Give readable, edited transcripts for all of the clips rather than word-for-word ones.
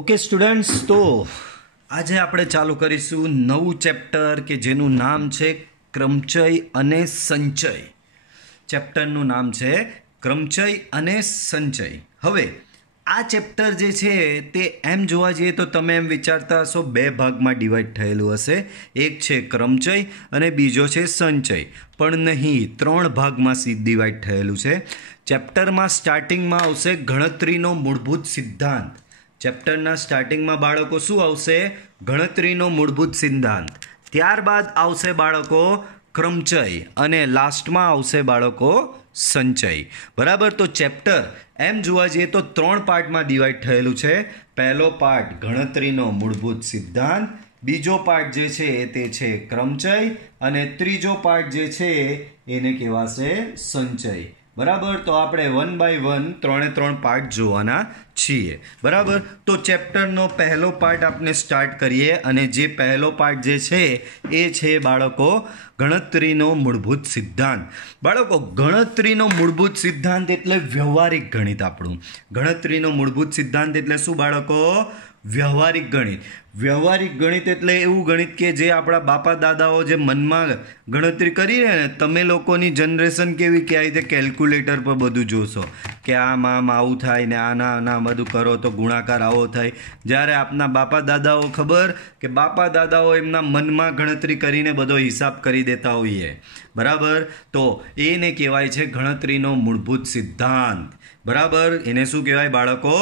Okay students, તો આજે આપણે ચાલુ કરીશું નવું ચેપ્ટર કે જેનું નામ છે ક્રમચય અને સંચય. ચેપ્ટરનું નામ છે ક્રમચય અને સંચય. હવે આ ચેપ્ટર જે છે તે એમ જોવા જઈએ તો તમે એમ વિચારતા હશો બે ભાગમાં ડિવાઈડ થયેલું હશે. એક છે ક્રમચય અને બીજો છે સંચય, પણ નહીં, 3 ભાગમાં ડિવાઈડ થયેલું છે. ચેપ્ટરમાં સ્ટાર્ટિંગમાં આવશે ગણતરીનો મૂળભૂત સિદ્ધાંત. ચેપ્ટરના સ્ટાર્ટિંગમાં બાળકો શું આવશે? ગણતરીનો મૂળભૂત સિદ્ધાંત. ત્યારબાદ આવશે બાળકો ક્રમચય અને લાસ્ટમાં આવશે બાળકો સંચય. બરાબર? તો ચેપ્ટર એમ જોવા જઈએ તો 3 પાર્ટમાં ડિવાઈડ થયેલું છે. પહેલો પાર્ટ ગણતરીનો મૂળભૂત સિદ્ધાંત, બીજો પાર્ટ જે છે તે છે ક્રમચય અને ત્રીજો પાર્ટ જે છે એને કહેવાશે સંચય. બરાબર? તો આપણે 1 by 1 3 પાર્ટ જોવાના છીએ. બરાબર? તો ચેપ્ટરનો પહેલો પાર્ટ આપણે સ્ટાર્ટ કરીએ અને જે પહેલો પાર્ટ જે છે એ છે બાળકો ગણતરીનો મૂળભૂત સિદ્ધાંત. બાળકો, ગણતરીનો મૂળભૂત સિદ્ધાંત એટલે વ્યવહારિક ગણિત. આપણું ગણતરીનો મૂળભૂત સિદ્ધાંત એટલે શું બાળકો? વ્યવહારિક ગણિત. વ્યવહારિક ગણિત એટલે એવું ગણિત કે જે આપણા બાપા દાદાઓ જે મનમાં ગણતરી કરીને ને, તમે લોકોની જનરેશન કેવી કે આ રીતે કેલ્ક્યુલેટર પર બધું જોશો કે આમ આવું થાય ને આના બધું કરો તો ગુણાકાર આવો થાય. જ્યારે આપના બાપા દાદાઓ ખબર કે બાપા દાદાઓ એમના મનમાં ગણતરી કરીને બધો હિસાબ કરી દેતા હોઈએ. બરાબર? તો એને કહેવાય છે ગણતરીનો મૂળભૂત સિદ્ધાંત. બરાબર? એને શું કહેવાય બાળકો?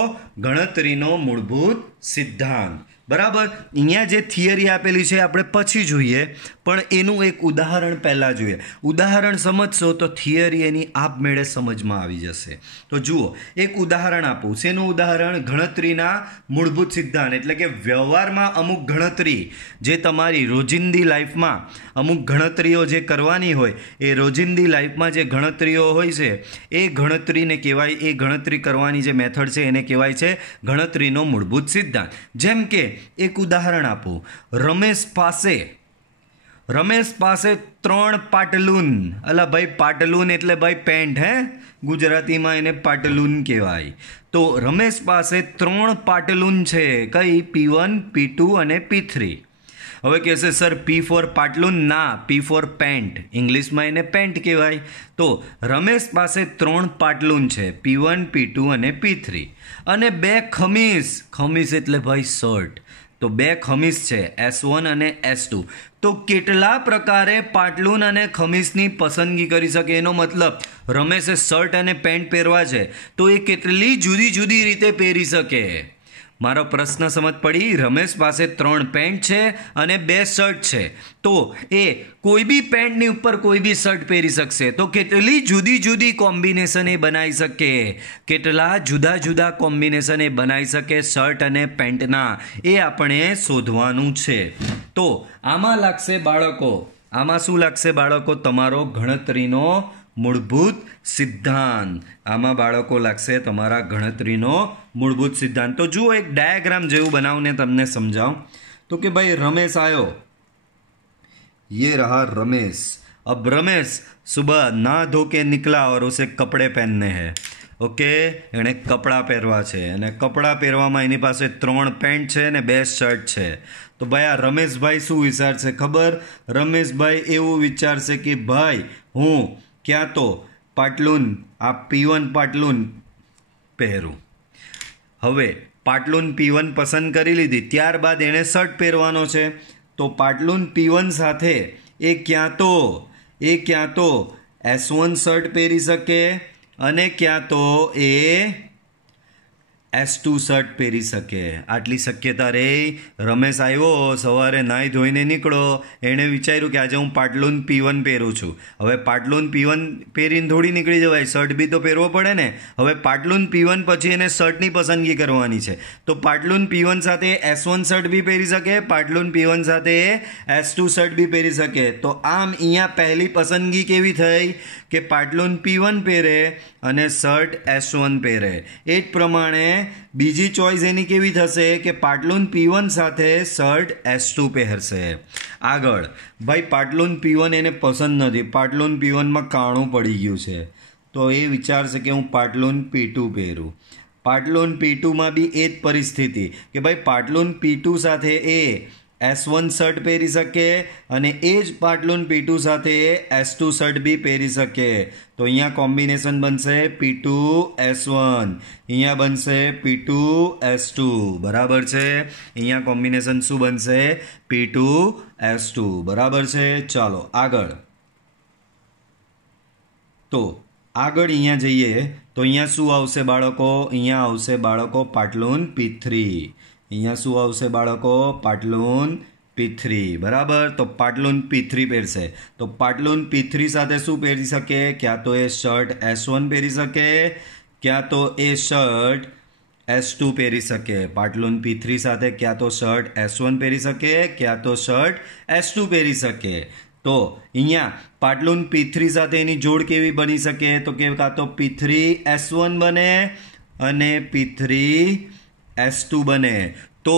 ગણતરીનો મૂળભૂત સિદ્ધાંત. બરાબર? અહીંયા જે થિયરી આપેલી છે આપણે પછી જોઈએ, પણ એનું એક ઉદાહરણ પહેલાં જોઈએ. ઉદાહરણ સમજશો તો થિયરી એની આપમેળે સમજમાં આવી જશે. તો જુઓ, એક ઉદાહરણ આપું. શેનું ઉદાહરણ? ગણતરીના મૂળભૂત સિદ્ધાંત. એટલે કે વ્યવહારમાં અમુક ગણતરી જે તમારી રોજિંદી લાઈફમાં અમુક ગણતરીઓ જે કરવાની હોય, એ રોજિંદી લાઈફમાં જે ગણતરીઓ હોય છે એ ગણતરીને કહેવાય, એ ગણતરી કરવાની જે મેથડ છે એને કહેવાય છે ગણતરીનો મૂળભૂત સિદ્ધાંત. જેમ કે એક ઉદાહરણ આપું. રમેશ પાસે 3 પાટલુન. અલા ભાઈ, પાટલુન એટલે ભાઈ પેન્ટ. ગુજરાતીમાં એને પાટલુન કહેવાય. તો રમેશ પાસે 3 પાટલુન છે. કઈ? P1, P2 અને P3. હવે કહેશે સર P ફોર પાટલુન? ના, P ફોર પેન્ટ. ઇંગ્લિશમાં એને પેન્ટ કહેવાય. તો રમેશ પાસે 3 પાટલુન છે, P1, P2 અને P3. અને 2 ખમીસ. ખમીસ એટલે ભાઈ શર્ટ. તો 2 ખમીસ છે, S1 અને S2. તો કેટલા પ્રકારે પાટલુન અને ખમીસની પસંદગી કરી શકે? એનો મતલબ રમેશે શર્ટ અને પેન્ટ પહેરવા છે તો એ કેટલી જુદી જુદી રીતે પહેરી શકે? મારો પ્રશ્ન સમજ પડી? રમેશ પાસે 3 પેન્ટ છે અને 2 શર્ટ છે, તો એ કોઈ બી પેન્ટની ઉપર કોઈ બી શર્ટ પહેરી શકશે. તો કેટલી જુદી જુદી કોમ્બિનેશન એ બનાવી શકે? કેટલા જુદા જુદા કોમ્બિનેશન એ બનાવી શકે શર્ટ અને પેન્ટના? એ આપણે શોધવાનું છે. તો આમાં લાગશે બાળકો, આમાં શું લાગશે બાળકો? તમારો ગણતરીનો મૂળભૂત સિદ્ધાંત. આમાં બાળકો લાગશે તમારા ગણતરીનો મૂળભૂત સિદ્ધાંત. તો જુઓ, એક ડાયાગ્રામ જેવું બનાવને તમને સમજાવું. તો કે ભાઈ રમેશ આયો, ये रहा रमेश. अब रमेश सुबह नहा धो के निकला और उसे कपड़े पहनने हैं. ઓકે, એણે કપડાં પહેરવા છે અને કપડાં પહેરવામાં એની પાસે 3 પેન્ટ છે ને 2 શર્ટ છે. તો ભાઈ આ રમેશભાઈ શું વિચારશે ખબર? રમેશભાઈ એવું વિચારશે કે ભાઈ હું ક્યાં તો પાટલુન, આ P1 પાટલુન પહેરું. હવે પાટલુન P1 પસંદ કરી લીધી, ત્યારબાદ એણે શર્ટ પહેરવાનો છે. તો પાટલુન P1 સાથે એ ક્યાં તો S1 શર્ટ પહેરી શકે અને ક્યાં તો એ S2 શર્ટ પહેરી શકે. આટલી શક્યતા રે. રમેશ આવ્યો, સવારે નાહી ધોઈને નીકળો, એણે વિચાર્યું કે આજે હું પાટલુન P1 પહેરું છું. હવે પાટલુન P1 પહેરીને થોડી નીકળી જવાય, શર્ટ બી તો પહેરવો પડે ને. હવે પાટલુન P1 પછી એને શર્ટની પસંદગી કરવાની છે. તો પાટલુન P1 સાથે S1 શર્ટ બી પહેરી શકે, પાટલુન P1 સાથે S2 શર્ટ બી પહેરી શકે. તો આમ અહીંયા પહેલી પસંદગી કેવી થઈ કે પાટલુન P1 પહેરે અને શર્ટ S1 પહેરે. એ જ પ્રમાણે બીજી ચોઈસ એની કેવી થશે કે પાટલુન P1 સાથે શર્ટ S2 પહેરશે. આગળ ભાઈ પાટલુન P1 એને પસંદ નથી, પાટલુન P1 માં કાણું પડી ગયું છે, તો એ વિચારશે કે હું પાટલુન P2 પહેરું. પાટલુન P2 માં બી એ જ પરિસ્થિતિ કે ભાઈ પાટલુન P2 સાથે એ S1 શર્ટ પહેરી શકે અને એ જ પાટલુન P2 સાથે S2 શર્ટ બી પહેરી શકે. તો અહીંયા કોમ્બિનેશન બનશે P2 S1, અહીંયા બનશે P2 S2. બરાબર છે. અહીંયા કોમ્બિનેશન શું બનશે? P2 S2. બરાબર છે. ચાલો આગળ. તો આગળ અહીંયા જઈએ તો અહીંયા શું આવશે બાળકો? અહીંયા આવશે બાળકો પાટલુન P3. અહીંયા શું આવશે બાળકો? પાટલુન P3. બરાબર. તો પાટલુન P3 પહેરશે તો પાટલુન P3 સાથે શું પહેરી શકે? ક્યાં તો એ શર્ટ S1 પહેરી શકે, ક્યાં તો એ શર્ટ S2 પહેરી શકે. પાટલુન P3 સાથે ક્યાં તો શર્ટ S1 પહેરી શકે, ક્યાં તો શર્ટ S2 પહેરી શકે. તો અહીંયા પાટલુન P3 સાથે એની જોડ કેવી બની શકે? તો કે કાં તો P3 S1 બને અને P3 S2 બને. તો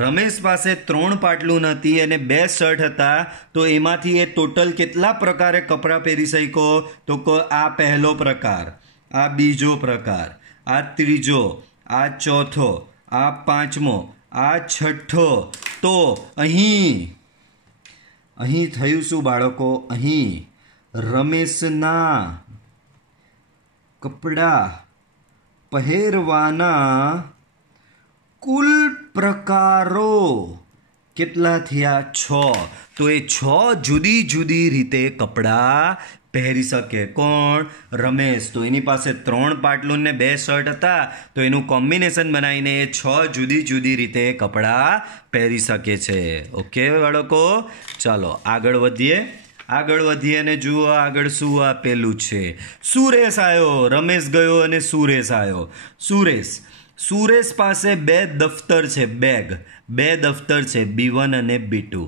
રમેશ પાસે 3 પાટલુન હતી અને 2 શર્ટ હતા. તો એમાંથી એ ટોટલ કેટલા પ્રકારે કપડાં પહેરી શક્યો? તો આ પહેલો પ્રકાર, આ બીજો પ્રકાર, આ ત્રીજો, આ ચોથો, આ પાંચમો, આ છઠ્ઠો. તો અહીં થયું શું બાળકો? અહીં રમેશના કપડાં પહેરવાના કુલ પ્રકારો કેટલા થયા? 6. તો એ 6 જુદી જુદી રીતે કપડાં પહેરી શકે. કોણ? રમેશ. તો એની પાસે 3 પાટલુન ને 2 શર્ટ હતા. તો એનું કોમ્બિનેશન બનાવીને એ 6 જુદી જુદી રીતે કપડાં પહેરી શકે છે. ઓકે બાળકો, ચાલો આગળ વધીએ અને જુઓ આગળ શું આપેલું છે. સુરેશ આવ્યો, રમેશ ગયો અને સુરેશ આવ્યો. સુરેશ પાસે 2 દફતર છે, બે દફતર છે B1 અને B2.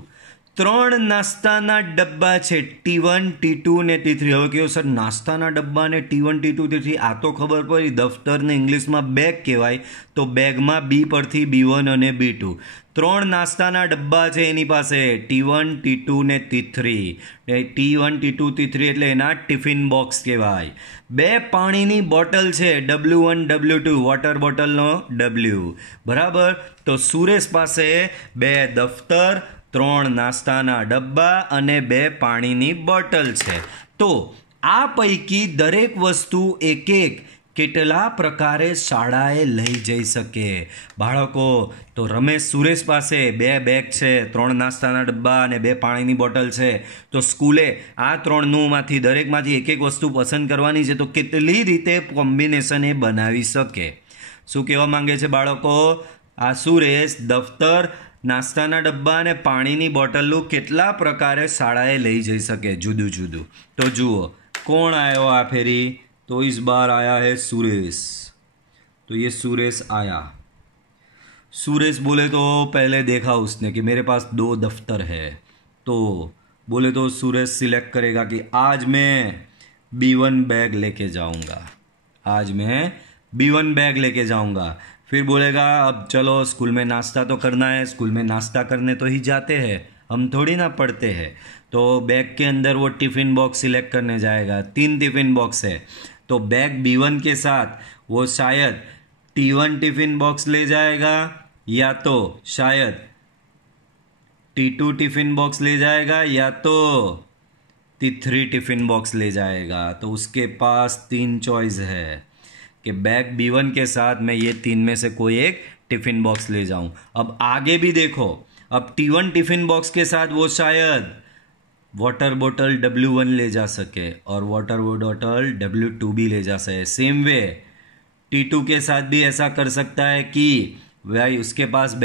3 નાસ્તાના ડબ્બા છે T1, T2 ને T3. હવે કહ્યું સર નાસ્તાના ડબ્બા ને T1, T2, T3 આ તો ખબર પડી, દફતરને ઇંગ્લિશમાં બેગ કહેવાય. તો બેગમાં B પરથી B1 અને B2. 3 નાસ્તાના ડબ્બા છે એની પાસે T1, T2 ને T3. T1, T2, T3 એટલે એના ટિફિન બોક્સ કહેવાય. 2 પાણીની બોટલ છે W1, W2, વોટર બોટલનો W. બરાબર. તો સુરેશ પાસે 2 દફતર, 3 નાસ્તાના ડબ્બા અને 2 પાણીની બોટલ છે. તો આ પૈકી દરેક વસ્તુ એક કેટલા પ્રકારે શાળાએ લઈ જઈ શકે બાળકો? તો સુરેશ પાસે 2 બેગ છે, 3 નાસ્તાના ડબ્બા અને 2 પાણીની બોટલ છે. તો સ્કૂલે આ 3માંથી દરેકમાંથી એક વસ્તુ પસંદ કરવાની છે. તો કેટલી રીતે કોમ્બિનેશન એ બનાવી શકે? શું કહેવા માંગે છે બાળકો? આ સુરેશ દફતર, નાસ્તાના ડબ્બા અને પાણીની બોટલનું કેટલા પ્રકારે શાળાએ લઈ જઈ શકે જુદું જુદું. તો જુઓ કોણ આવ્યો આ ફેરી? तो इस बार आया है सुरेश. तो ये सुरेश आया. सुरेश बोले तो पहले देखा उसने कि मेरे पास 2 दफ्तर है. तो बोले तो सुरेश सिलेक्ट करेगा कि आज मैं B1 बैग लेके जाऊंगा, आज मैं B1 बैग लेके जाऊंगा. फिर बोलेगा अब चलो स्कूल में नाश्ता तो करना है, स्कूल में नाश्ता करने तो ही जाते हैं, हम थोड़ी ना पढ़ते हैं. तो बैग के अंदर वो टिफ़िन बॉक्स सिलेक्ट करने जाएगा. 3 टिफ़िन बॉक्स है. तो बैग B1 के साथ वो शायद T1 टिफ़िन बॉक्स ले जाएगा या तो शायद T2 टिफ़िन बॉक्स ले जाएगा या तो T3 टिफ़िन बॉक्स ले जाएगा. तो उसके पास 3 चॉइस है कि बैग B1 के साथ मैं ये 3 में से कोई एक टिफ़िन बॉक्स ले जाऊं. अब आगे भी देखो, अब T1 टिफ़िन बॉक्स के साथ वो शायद वाटर बोतल W1 ले जा सके और वाटर बोतल W2 भी ले जा सके. सेम वे T2 के साथ भी ऐसा कर सकता है कि भाई उसके पास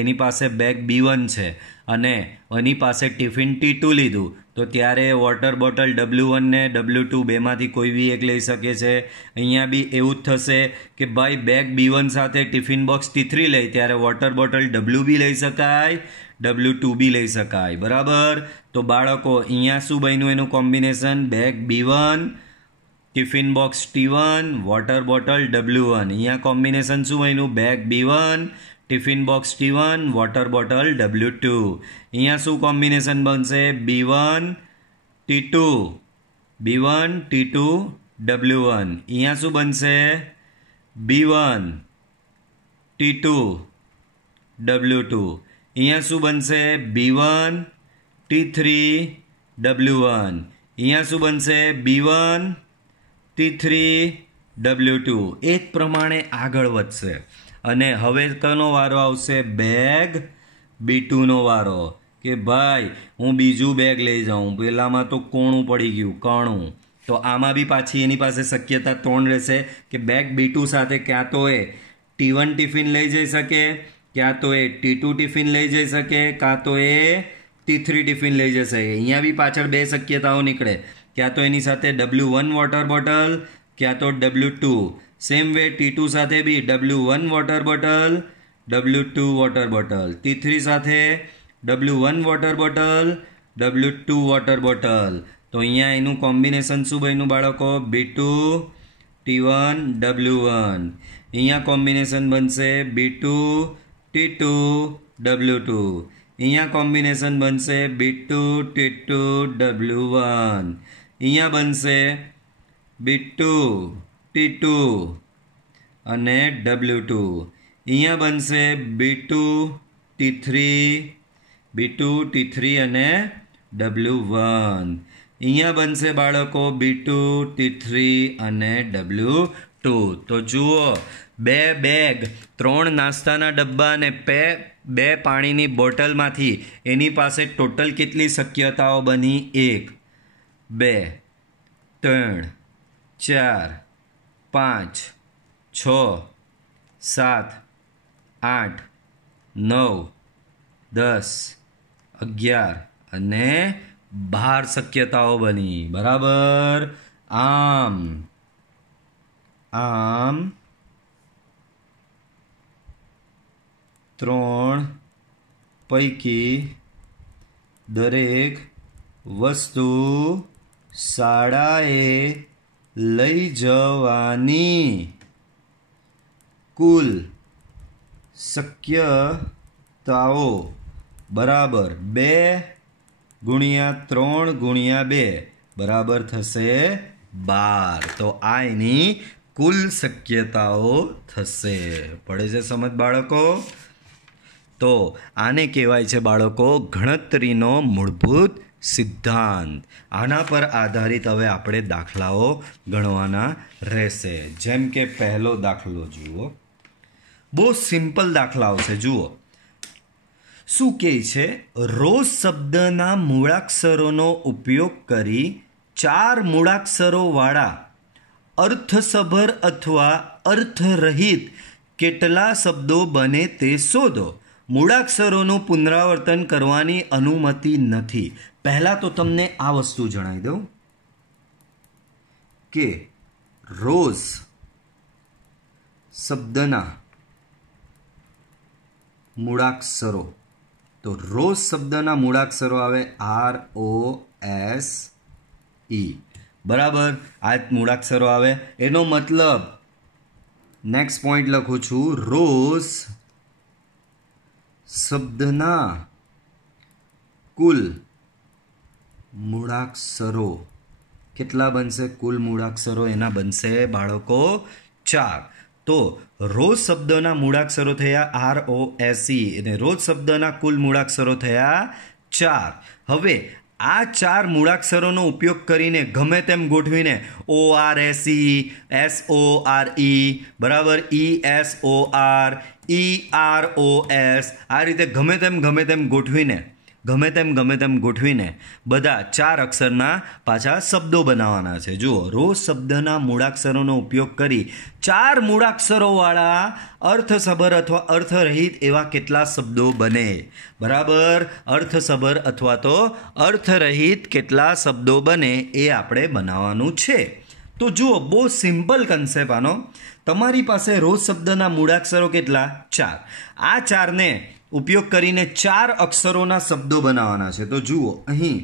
એની પાસે બેગ B1 છે અને એની પાસે ટિફિન T2 લીધું તો ત્યારે વોટર બોટલ W1 ને W2 બેમાંથી કોઈ બી એક લઈ શકે છે. અહીંયા બી એવું જ થશે કે ભાઈ બેગ B1 સાથે ટિફિન બોક્સ T3 લે ત્યારે વોટર બોટલ W બી લઈ શકાય, W2 બી લઈ શકાય. બરાબર. તો બાળકો અહીંયા શું બન્યું એનું combination? Bag B1, tiffin box T1, water bottle W1. અહીંયા કોમ્બિનેશન શું બન્યું? Bag B1, tiffin box T1, water bottle W2. અહીંયા શું કોમ્બિનેશન બનશે? B1, T2, B1, T2, W1. અહીંયા શું બનશે? B1, T2 W2 અહીંયા શું બનશે B1 T3 W1 અહીંયા શું બનશે B1 T3 W2 એ જ પ્રમાણે આગળ વધશે અને હવે કનો વારો આવશે બેગ B2 નો વારો કે ભાઈ હું બીજું બેગ લઈ જાઉં પેલામાં તો કોણું પડી ગયું કણું તો આમાં બી પાછી એની પાસે શક્યતા 3 રહેશે કે બેગ B2 સાથે ક્યાં તો એ T1 ટિફિન લઈ જઈ શકે ક્યાં તો એ T2 ટિફિન લઈ જઈ શકે કાં તો એ T3 ટિફિન લઈ જશે અહીંયા બી પાછળ બે શક્યતાઓ નીકળે ક્યાં તો એની સાથે W1 વોટર બોટલ ક્યાં તો W2 સેમ વે T2 સાથે બી W1 water bottle W2 water bottle T3 સાથે W1 water bottle W2 water bottle તો અહીંયા એનું કોમ્બિનેશન શું બન્યું બાળકો B2 T1 W1 અહીંયા કોમ્બિનેશન બનશે B2 T2 W2 અહીંયા કોમ્બિનેશન બનશે B2 T2 W1 અહીંયા બનશે B2 T2 અને W2 અહીંયા બનશે B2 T3 B2 T3 અને W1 અહીંયા બનશે બાળકો B2 T3 અને W2 તો જુઓ બે બેગ 3 નાસ્તાના ડબ્બા અને બે પાણીની બોટલમાંથી એની પાસે ટોટલ કેટલી શક્યતાઓ બની 1 2 3 4 5 6 7 8 9 10 11 અને 12 શક્યતાઓ બની બરાબર આમ 3 પૈકી દરેક વસ્તુ શાળાએ લઈ જવાની કુલ શક્યતાઓ બરાબર 2 ગુણ્યા 3 ગુણ્યા 2 બરાબર થશે 12 તો આ એની કુલ શક્યતાઓ થશે પડે છે સમજ બાળકો તો આને કહેવાય છે બાળકો ગણતરીનો મૂળભૂત સિદ્ધાંત આના પર આધારિત હવે આપણે દાખલાઓ ગણવાના રહેશે જેમ કે પહેલો દાખલો જુઓ બહુ સિમ્પલ દાખલા આવશે જુઓ શું કહે છે રોજ શબ્દના મૂળાક્ષરોનો ઉપયોગ કરી 4 મૂળાક્ષરોવાળા અર્થસભર અથવા અર્થરહિત કેટલા શબ્દો બને તે શોધો મૂળાક્ષરોનું પુનરાવર્તન કરવાની અનુમતિ નથી પહેલાં તો તમને આ વસ્તુ જણાવી દઉં કે રોજ શબ્દના મૂળાક્ષરો તો રોજ શબ્દના મૂળાક્ષરો આવે ROS E બરાબર આ મૂળાક્ષરો આવે એનો મતલબ નેક્સ્ટ પોઈન્ટ લખું છું રોજ શબ્દના કુલ મૂળાક્ષરો કેટલા બનશે કુલ મૂળાક્ષરો એના બનશે બાળકો 4 તો રોજ શબ્દના મૂળાક્ષરો થયા ROS E અને રોજ શબ્દના કુલ મૂળાક્ષરો થયા 4 હવે આ 4 મૂળાક્ષરોનો ઉપયોગ કરીને ગમે તેમ ગોઠવીને ORSE SORE બરાબર ESOR EROS આ રીતે ગમે તેમ ગોઠવીને બધા 4 અક્ષરના પાછા શબ્દો બનાવવાના છે જુઓ રોજ શબ્દના મૂળાક્ષરોનો ઉપયોગ કરી 4 મૂળાક્ષરોવાળા અર્થસભર અથવા અર્થરહિત એવા કેટલા શબ્દો બને બરાબર અર્થસભર અથવા તો અર્થરહિત કેટલા શબ્દો બને એ આપણે બનાવવાનું છે તો જુઓ બહુ સિમ્પલ કન્સેપ્ટ આનો તમારી પાસે રોજ શબ્દના મૂળાક્ષરો કેટલા 4 આ 4ને ઉપયોગ કરીને 4 અક્ષરોના શબ્દો બનાવવાના છે તો જુઓ અહીં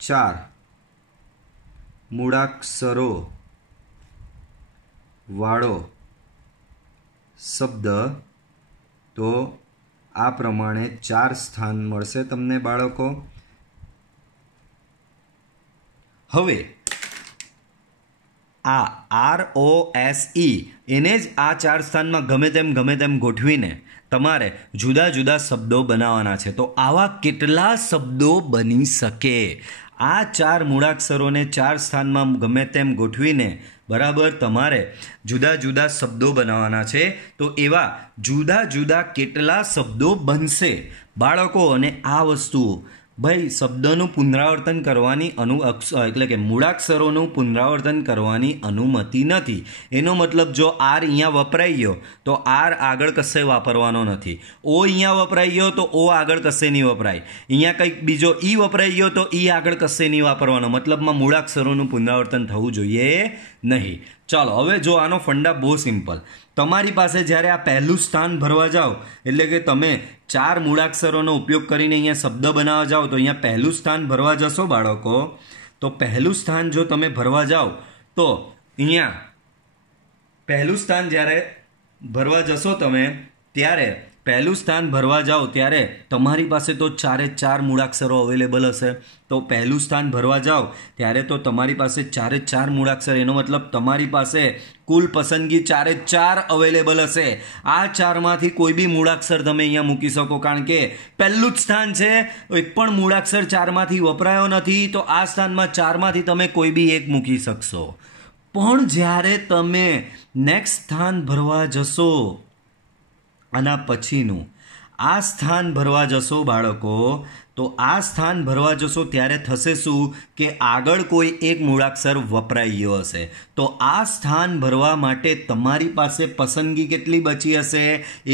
4 મૂળાક્ષરો વાળો શબ્દ તો આ પ્રમાણે 4 સ્થાન મળશે તમને બાળકો હવે ROSE એને જ આ 4 સ્થાનમાં ગમે તેમ ગોઠવીને તમારે જુદા જુદા શબ્દો બનાવવાના છે. તો આવા કેટલા શબ્દો બની શકે? આ 4 મૂળાક્ષરોને 4 સ્થાનમાં ગમે તેમ ગોઠવીને બરાબર તમારે જુદા જુદા શબ્દો બનાવવાના છે. તો એવા જુદા જુદા કેટલા શબ્દો બનશે બાળકો? અને આ વસ્તુઓ ભાઈ શબ્દનું પુનરાવર્તન કરવાની એટલે કે મૂળાક્ષરોનું પુનરાવર્તન કરવાની અનુમતિ નથી. એનો મતલબ જો આર અહીંયા વપરાઈ ગયો તો આર આગળ કશે વાપરવાનો નથી. ઓ અહીંયા વપરાઈ ગયો તો ઓ આગળ કશે નહીં વપરાય. અહીંયા કંઈક બીજો ઈ વપરાઈ ગયો તો ઈ આગળ કશે નહીં વાપરવાનો. મતલબમાં મૂળાક્ષરોનું પુનરાવર્તન થવું જોઈએ નહીં. ચાલો હવે જો આનો ફંડા બહુ સિમ્પલ. તમારી પાસે જ્યારે આ પહેલું સ્થાન ભરવા જાઓ એટલે કે તમે 4 મૂળાક્ષરોનો ઉપયોગ કરીને અહીંયા શબ્દ બનાવવા જાઓ તો અહીંયા પહેલું સ્થાન ભરવા જશો બાળકો, તો પહેલું સ્થાન જો તમે ભરવા જાઓ તો અહીંયા પહેલું સ્થાન જ્યારે ભરવા જશો તમે ત્યારે પહેલું સ્થાન ભરવા જાઓ ત્યારે તમારી પાસે તો 4 મૂળાક્ષરો અવેલેબલ હશે. તો પહેલું સ્થાન ભરવા જાઓ ત્યારે તો તમારી પાસે 4 મૂળાક્ષર, એનો મતલબ તમારી પાસે કુલ પસંદગી 4 અવેલેબલ હશે. આ 4માંથી કોઈ બી મૂળાક્ષર તમે અહીંયા મૂકી શકો, કારણ કે પહેલું જ સ્થાન છે. એક પણ મૂળાક્ષર 4માંથી વપરાયો નથી, તો આ સ્થાનમાં 4માંથી તમે કોઈ બી એક મૂકી શકશો. પણ જ્યારે તમે નેક્સ્ટ સ્થાન ભરવા જશો, આના પછીનું આ સ્થાન ભરવા જશો બાળકો, તો આ સ્થાન ભરવા જશો ત્યારે થશે શું કે આગળ કોઈ એક મૂળાક્ષર વપરાઈ ગયો હશે. તો આ સ્થાન ભરવા માટે તમારી પાસે પસંદગી કેટલી બચી હશે?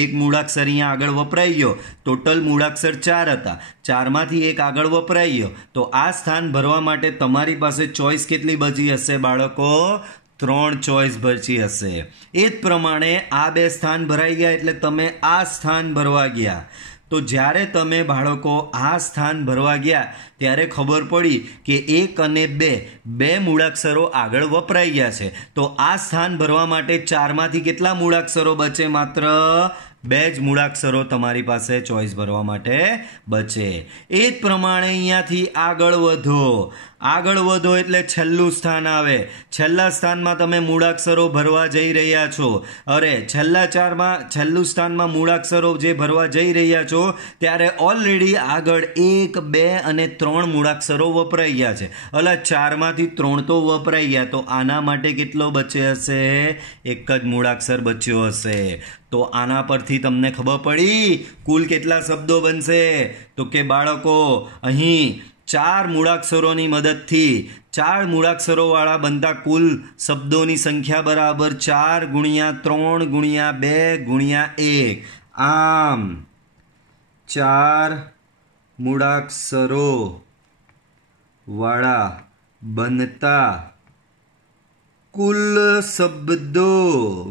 એક મૂળાક્ષર અહીંયા આગળ વપરાઈ ગયો. ટોટલ મૂળાક્ષર 4 હતા, 4માંથી એક આગળ વપરાઈ ગયો. તો આ સ્થાન ભરવા માટે તમારી પાસે ચોઈસ કેટલી બચી હશે બાળકો? 3 ચોઈસ બચી હશે. એ જ પ્રમાણે આ 2 સ્થાન ભરાઈ ગયા એટલે તમે આ સ્થાન ભરવા ગયા. તો જ્યારે તમે બાળકો આ સ્થાન ભરવા ગયા ત્યારે ખબર પડી કે 1 અને 2 મૂળાક્ષરો આગળ વપરાઈ ગયા છે. તો આ સ્થાન ભરવા માટે 4માંથી કેટલા મૂળાક્ષરો બચે? માત્ર 2 જ મૂળાક્ષરો તમારી પાસે ચોઈસ ભરવા માટે બચે. એ જ પ્રમાણે અહીંયાથી આગળ વધો એટલે છેલ્લું સ્થાન આવે. છેલ્લા સ્થાનમાં તમે મૂળાક્ષરો ભરવા જઈ રહ્યા છો. અરે છેલ્લું સ્થાનમાં મૂળાક્ષરો જે ભરવા જઈ રહ્યા છો ત્યારે ઓલરેડી આગળ 1, 2 અને 3 મૂળાક્ષરો વપરાઈ ગયા છે. એટલે 4માંથી 3 તો વપરાઈ ગયા. તો આના માટે કેટલો બચે હશે? એક જ મૂળાક્ષર બચ્યો હશે. તો આના પરથી તમને ખબર પડી કુલ કેટલા શબ્દો બનશે? તો કે બાળકો અહીં 4 મૂળાક્ષરોની મદદથી 4 મૂળાક્ષરોવાળા બનતા કુલ શબ્દોની સંખ્યા બરાબર 4 × 3 × 2 × 1. આમ 4 મૂળાક્ષરો વાળા બનતા કુલ શબ્દો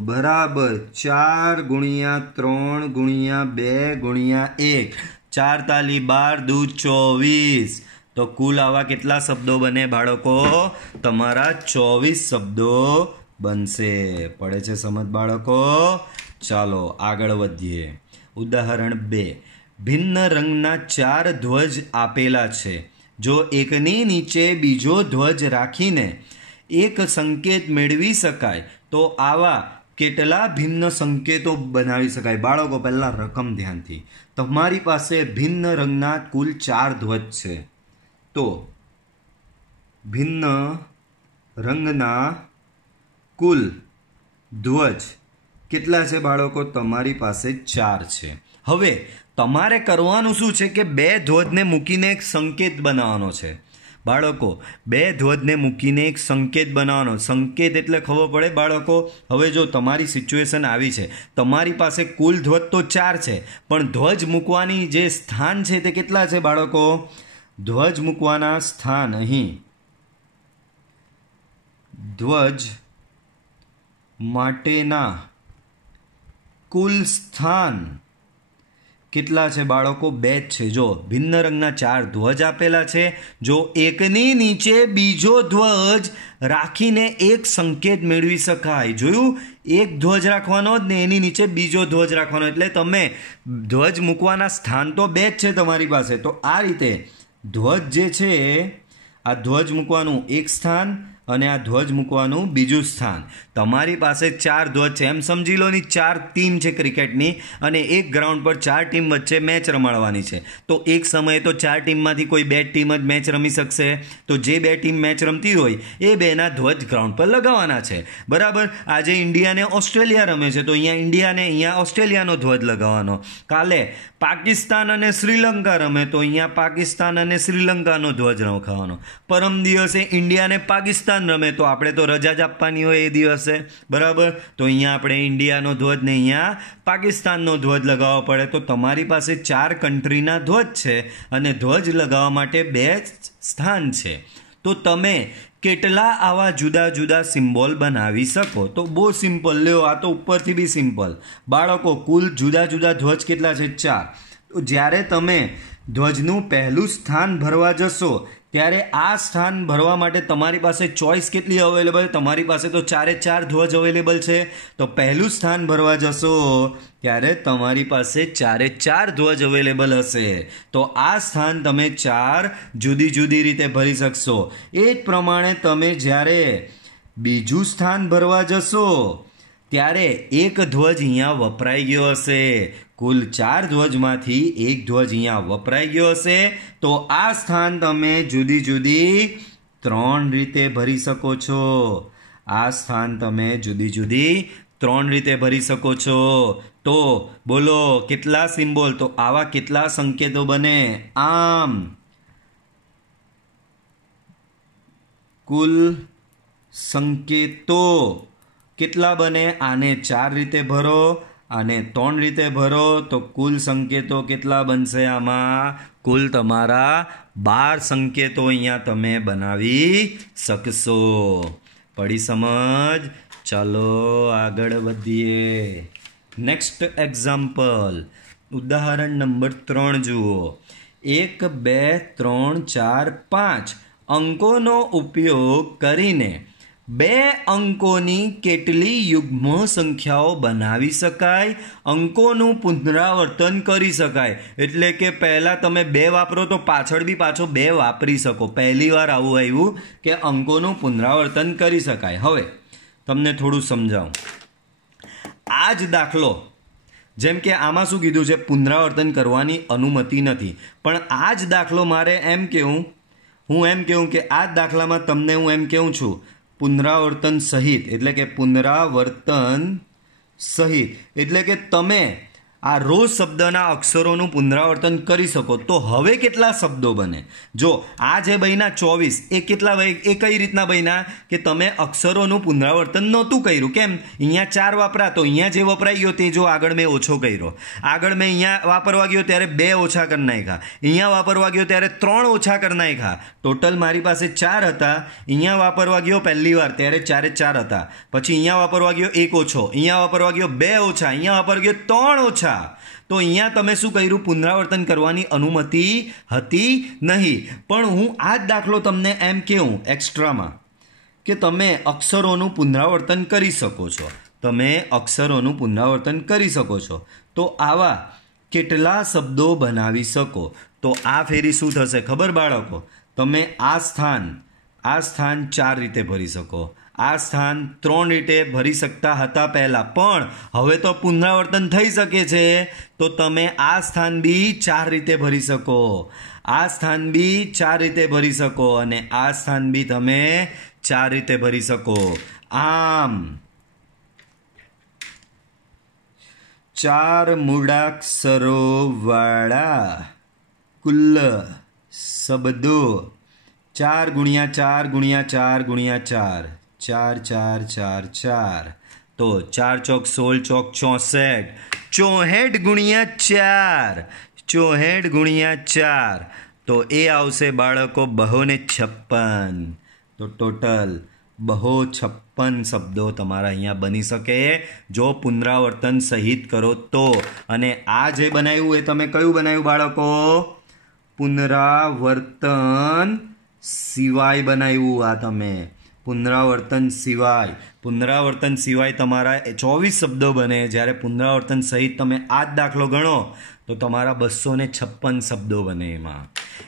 બરાબર 4 × 3 × 2 × 1. 4 તાલી 12 દૂ 24. તો કુલ આવા કેટલા શબ્દો બને બાળકો? તમારા 24 શબ્દો બનશે. પડે છે સમજ બાળકો? ચાલો આગળ વધીએ. ઉદાહરણ 2. ભિન્ન રંગના 4 ધ્વજ આપેલા છે. જો એકની નીચે બીજો ધ્વજ રાખીને એક સંકેત મેળવી શકાય તો આવા કેટલા ભિન્ન સંકેતો બનાવી શકાય? બાળકો પહેલા રકમ ધ્યાનથી. તમારી પાસે ભિન્ન રંગના કુલ 4 ધ્વજ છે. તો ભિન્ન રંગના કુલ ધ્વજ કેટલા છે બાળકો? તમારી પાસે 4 છે. હવે તમારે કરવાનું શું છે કે 2 ધ્વજને મૂકીને એક સંકેત બનાવવાનો છે. બાળકો 2 ધ્વજને મૂકીને એક સંકેત બનાવવાનો. સંકેત એટલે ખબર પડે બાળકો? હવે જો તમારી સિચ્યુએશન આવી છે, તમારી પાસે કુલ ધ્વજ તો 4 છે, પણ ધ્વજ મૂકવાની જે સ્થાન છે તે કેટલા છે બાળકો? ધ્વજ મૂકવાના સ્થાન અહીં ધ્વજ માટેના કુલ સ્થાન કેટલા છે બાળકો? 2 જ છે. જો ભિન્ન રંગના 4 ધ્વજ આપેલા છે. જો એકની નીચે બીજો ધ્વજ રાખીને એક સંકેત મેળવી શકાય. જોયું? એક ધ્વજ રાખવાનો જ ને એની નીચે બીજો ધ્વજ રાખવાનો. એટલે તમે ધ્વજ મૂકવાના સ્થાન તો 2 જ છે તમારી પાસે. તો આ રીતે ધ્વજ જે છે આ ધ્વજ મૂકવાનું એક સ્થાન અને આ ધ્વજ મૂકવાનું બીજું સ્થાન. તમારી પાસે 4 ધ્વજ છે એમ સમજી લો ની 4 ટીમ છે ક્રિકેટની અને એક ગ્રાઉન્ડ પર 4 ટીમ વચ્ચે મેચ રમાડવાની છે. તો એક સમયે તો 4 ટીમમાંથી કોઈ 2 ટીમ જ મેચ રમી શકશે. તો જે 2 ટીમ મેચ રમતી હોય એ 2ના ધ્વજ ગ્રાઉન્ડ પર લગાવવાના છે. બરાબર. આજે ઇન્ડિયા ને ઓસ્ટ્રેલિયા રમે છે તો અહીંયા ઇન્ડિયાને અહીંયા ઓસ્ટ્રેલિયાનો ધ્વજ લગાવવાનો. કાલે પાકિસ્તાન અને શ્રીલંકા રમે તો અહીંયા પાકિસ્તાન અને શ્રીલંકાનો ધ્વજ રખાવાનો. પરમ દિવસે ઇન્ડિયા અને પાકિસ્તાન રમે તો આપણે તો રજા જ આપવાની હોય એ દિવસે. બરાબર. તો અહીંયા આપણે ઇન્ડિયાનો ધ્વજ ને અહીંયા પાકિસ્તાનનો ધ્વજ લગાવવો પડે. તો તમારી પાસે 4 કન્ટ્રીના ધ્વજ છે અને ધ્વજ લગાવવા માટે 2 સ્થાન છે. તો તમે કેટલા આવા જુદા જુદા સિમ્બોલ બનાવી શકો? તો બહુ સિમ્પલ. લ્યો આ તો ઉપરથી બી સિમ્પલ. બાળકો કુલ જુદા જુદા ધ્વજ કેટલા છે? 4. તો જ્યારે તમે ધ્વજનું પહેલું સ્થાન ભરવા જશો ત્યારે આ સ્થાન ભરવા માટે તમારી પાસે ચોઈસ કેટલી અવેલેબલ? તમારી પાસે તો 4 ધ્વજ અવેલેબલ છે. તો પહેલું સ્થાન ભરવા જશો ત્યારે તમારી પાસે 4 ધ્વજ અવેલેબલ હશે. તો આ સ્થાન તમે 4 જુદી જુદી રીતે ભરી શકશો. એ જ પ્રમાણે તમે જ્યારે બીજું સ્થાન ભરવા જશો ત્યારે એક ધ્વજ અહીંયા વપરાઈ ગયો હશે. કુલ 4 ધ્વજમાંથી એક ધ્વજ અહીંયા વપરાઈ ગયો હશે. તો આ સ્થાન તમે જુદી જુદી 3 રીતે ભરી શકો છો. આ સ્થાન તમે જુદી જુદી 3 રીતે ભરી શકો છો. તો બોલો કેટલા સિમ્બોલ? તો આવા કેટલા સંકેતો બને? આમ કુલ સંકેતો કેટલા બને? આને 4 રીતે ભરો, આને 3 રીતે ભરો તો કુલ સંકેતો કેટલા બનશે? આમાં કુલ તમારા 12 સંકેતો અહીંયા તમે બનાવી શકશો. પડી સમજ? ચાલો આગળ વધીએ. નેક્સ્ટ એક્ઝામ્પલ, ઉદાહરણ નંબર 3 જુઓ. 1 2 3 4 5 અંકોનો ઉપયોગ કરીને 2 અંકોની કેટલી યુગ્મ સંખ્યાઓ બનાવી શકાય? અંકોનું પુનરાવર્તન કરી શકાય. એટલે કે પહેલાં તમે 2 વાપરો તો પાછળ બી પાછો 2 વાપરી શકો. પહેલી વાર આવું આવ્યું કે અંકોનું પુનરાવર્તન કરી શકાય. હવે તમને થોડું સમજાવું. આ જ દાખલો, જેમ કે આમાં શું કીધું છે? પુનરાવર્તન કરવાની અનુમતિ નથી. પણ આ જ દાખલો મારે હું એમ કહું કે આ જ દાખલામાં તમને હું એમ કહું છું પુનરાવર્તન સહિત. એટલે કે પુનરાવર્તન સહિત એટલે કે તમે આ રોજ શબ્દના અક્ષરોનું પુનરાવર્તન કરી શકો. તો હવે કેટલા શબ્દો બને? જો આ જે બન્યા 24 એ કેટલા? એ કઈ રીતના બન્યા કે તમે અક્ષરોનું પુનરાવર્તન નહોતું કર્યું. કેમ? અહીંયા 4 વાપરા તો અહીંયા જે વપરાઈ ગયો તે જો આગળ મેં ઓછો કર્યો. આગળ મેં અહીંયા વાપરવા ગયો ત્યારે 2 ઓછા કરી નાખ્યા. અહીંયા વાપરવા ગયો ત્યારે 3 ઓછા કરી નાખ્યા. ટોટલ મારી પાસે 4 હતા. અહીંયા વાપરવા ગયો પહેલી વાર ત્યારે 4 હતા. પછી અહીંયા વાપરવા ગયો 1 ઓછો. અહીંયા વાપરવા ગયો 2 ઓછા. અહીંયા વાપરવા ગયો 3 ઓછા. તો અહીંયા તમે શું કર્યું? પુનરાવર્તન કરવાની અનુમતિ હતી નહીં. પણ હું આ જ દાખલો તમને એમ કહું એક્સ્ટ્રામાં કે તમે અક્ષરોનું પુનરાવર્તન કરી શકો છો. તમે અક્ષરોનું પુનરાવર્તન કરી શકો છો. તો આવા કેટલા શબ્દો બનાવી શકો? તો આ ફેરી શું થશે ખબર બાળકો? તમે આ સ્થાન 4 રીતે ભરી શકો. આ સ્થાન 3 રીતે ભરી શકતા હતા પહેલાં, પણ હવે તો પુનરાવર્તન થઈ શકે છે. તો તમે આ સ્થાન બી 4 રીતે ભરી શકો. આ સ્થાન બી 4 રીતે ભરી શકો અને આ સ્થાન બી તમે 4 રીતે ભરી શકો. આમ 4 મૂળાક્ષરો વાળા કુલ શબ્દો 4 × 4 × 4 × 4 4 4 4 4. તો 4 ચોક 16 ચોક 64. 64 × 4 64 × 4. તો એ આવશે બાળકો 256. તો ટોટલ 256 શબ્દો તમારા અહીંયા બની શકે જો પુનરાવર્તન સહિત કરો તો. અને આ જે બનાવ્યું એ તમે કયું બનાવ્યું બાળકો? પુનરાવર્તન સિવાય બનાવ્યું. આ તમે પુનરાવર્તન સિવાય તમારા 24 શબ્દો બને. જ્યારે પુનરાવર્તન સહિત તમે આ જ દાખલો ગણો તો તમારા 256 શબ્દો બને એમાં.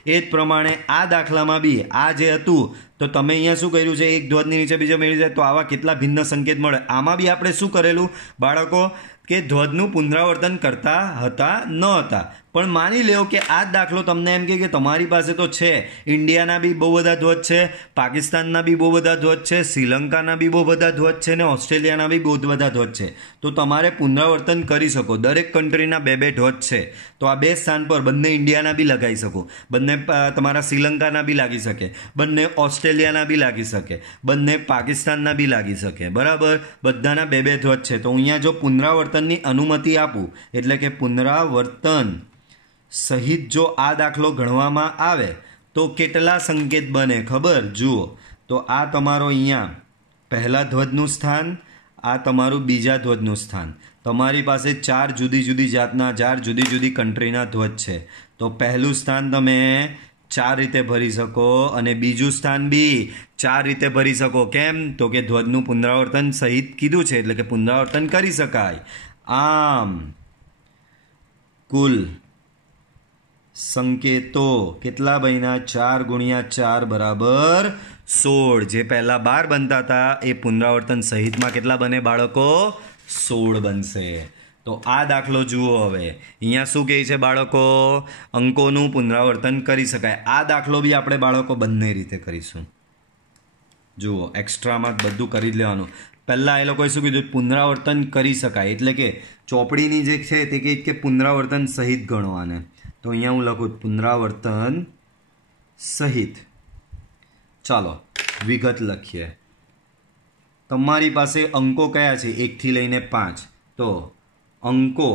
એ જ પ્રમાણે આ દાખલામાં બી આ જે હતું તો તમે અહીંયા શું કર્યું છે, એક ધ્વજની નીચે બીજો મેળવી જાય તો આવા કેટલા ભિન્ન સંકેત મળે. આમાં બી આપણે શું કરેલું બાળકો કે ધ્વજનું પુનરાવર્તન કરતા હતા ન હતા. પણ માની લો કે આ જ દાખલો તમને એમ કે તમારી પાસે તો છે, ઇન્ડિયાના બી બહુ બધા ધ્વજ છે, પાકિસ્તાનના બી બહુ બધા ધ્વજ છે, શ્રીલંકાના બી બહુ બધા ધ્વજ છે ને ઓસ્ટ્રેલિયાના બી બહુ બધા ધ્વજ છે. તો તમારે પુનરાવર્તન કરી શકો. દરેક કન્ટ્રીના બે બે ધ્વજ છે તો આ બે સ્થાન પર બંને ઇન્ડિયાના બી લગાવી શકો, બંને તમારા શ્રીલંકાના બી લાગી શકે, બંને ઓસ્ટ્રેલિયાના બી લાગી શકે, બંને પાકિસ્તાનના બી લાગી શકે. બરાબર, બધાના બે બે ધ્વજ છે. તો અહીંયા જો પુનરાવર્તનની અનુમતિ આપું એટલે કે પુનરાવર્તન સહિત જો આ દાખલો ગણવામાં આવે તો કેટલા સંકેત બને ખબર? જુઓ તો આ તમારો અહીંયા પહેલા ધ્વજનું સ્થાન, આ તમારું બીજા ધ્વજનું સ્થાન. તમારી પાસે 4 જુદી જુદી જાતના 4 જુદી જુદી કન્ટ્રીના ધ્વજ છે. તો પહેલું સ્થાન તમે 4 રીતે ભરી શકો અને બીજું સ્થાન બી 4 રીતે ભરી શકો. કેમ? તો કે ધ્વજનું પુનરાવર્તન સહિત કીધું છે એટલે કે પુનરાવર્તન કરી શકાય. આમ કુલ સંકેતો કેટલા બન્યા? 4 ગુણ્યા 4 બરાબર 16. જે પહેલા 12 બનતા હતા એ પુનરાવર્તન સહિતમાં કેટલા બને બાળકો? 16 બનશે. તો આ દાખલો જુઓ. હવે અહીંયા શું કહે છે બાળકો? અંકોનું પુનરાવર્તન કરી શકાય. આ દાખલો બી આપણે બાળકો બંને રીતે કરીશું. જુઓ, એક્સ્ટ્રામાં બધું કરી જ લેવાનું. પહેલાં એ લોકોએ શું કીધું? પુનરાવર્તન કરી શકાય એટલે કે ચોપડીની જે છે તે કહે કે પુનરાવર્તન સહિત ગણવાને. તો અહીંયા હું લખું પુનરાવર્તન સહિત. ચાલો વિગત લખીએ. તમારી પાસે અંકો કયા છે? 1 થી લઈને 5. તો અંકો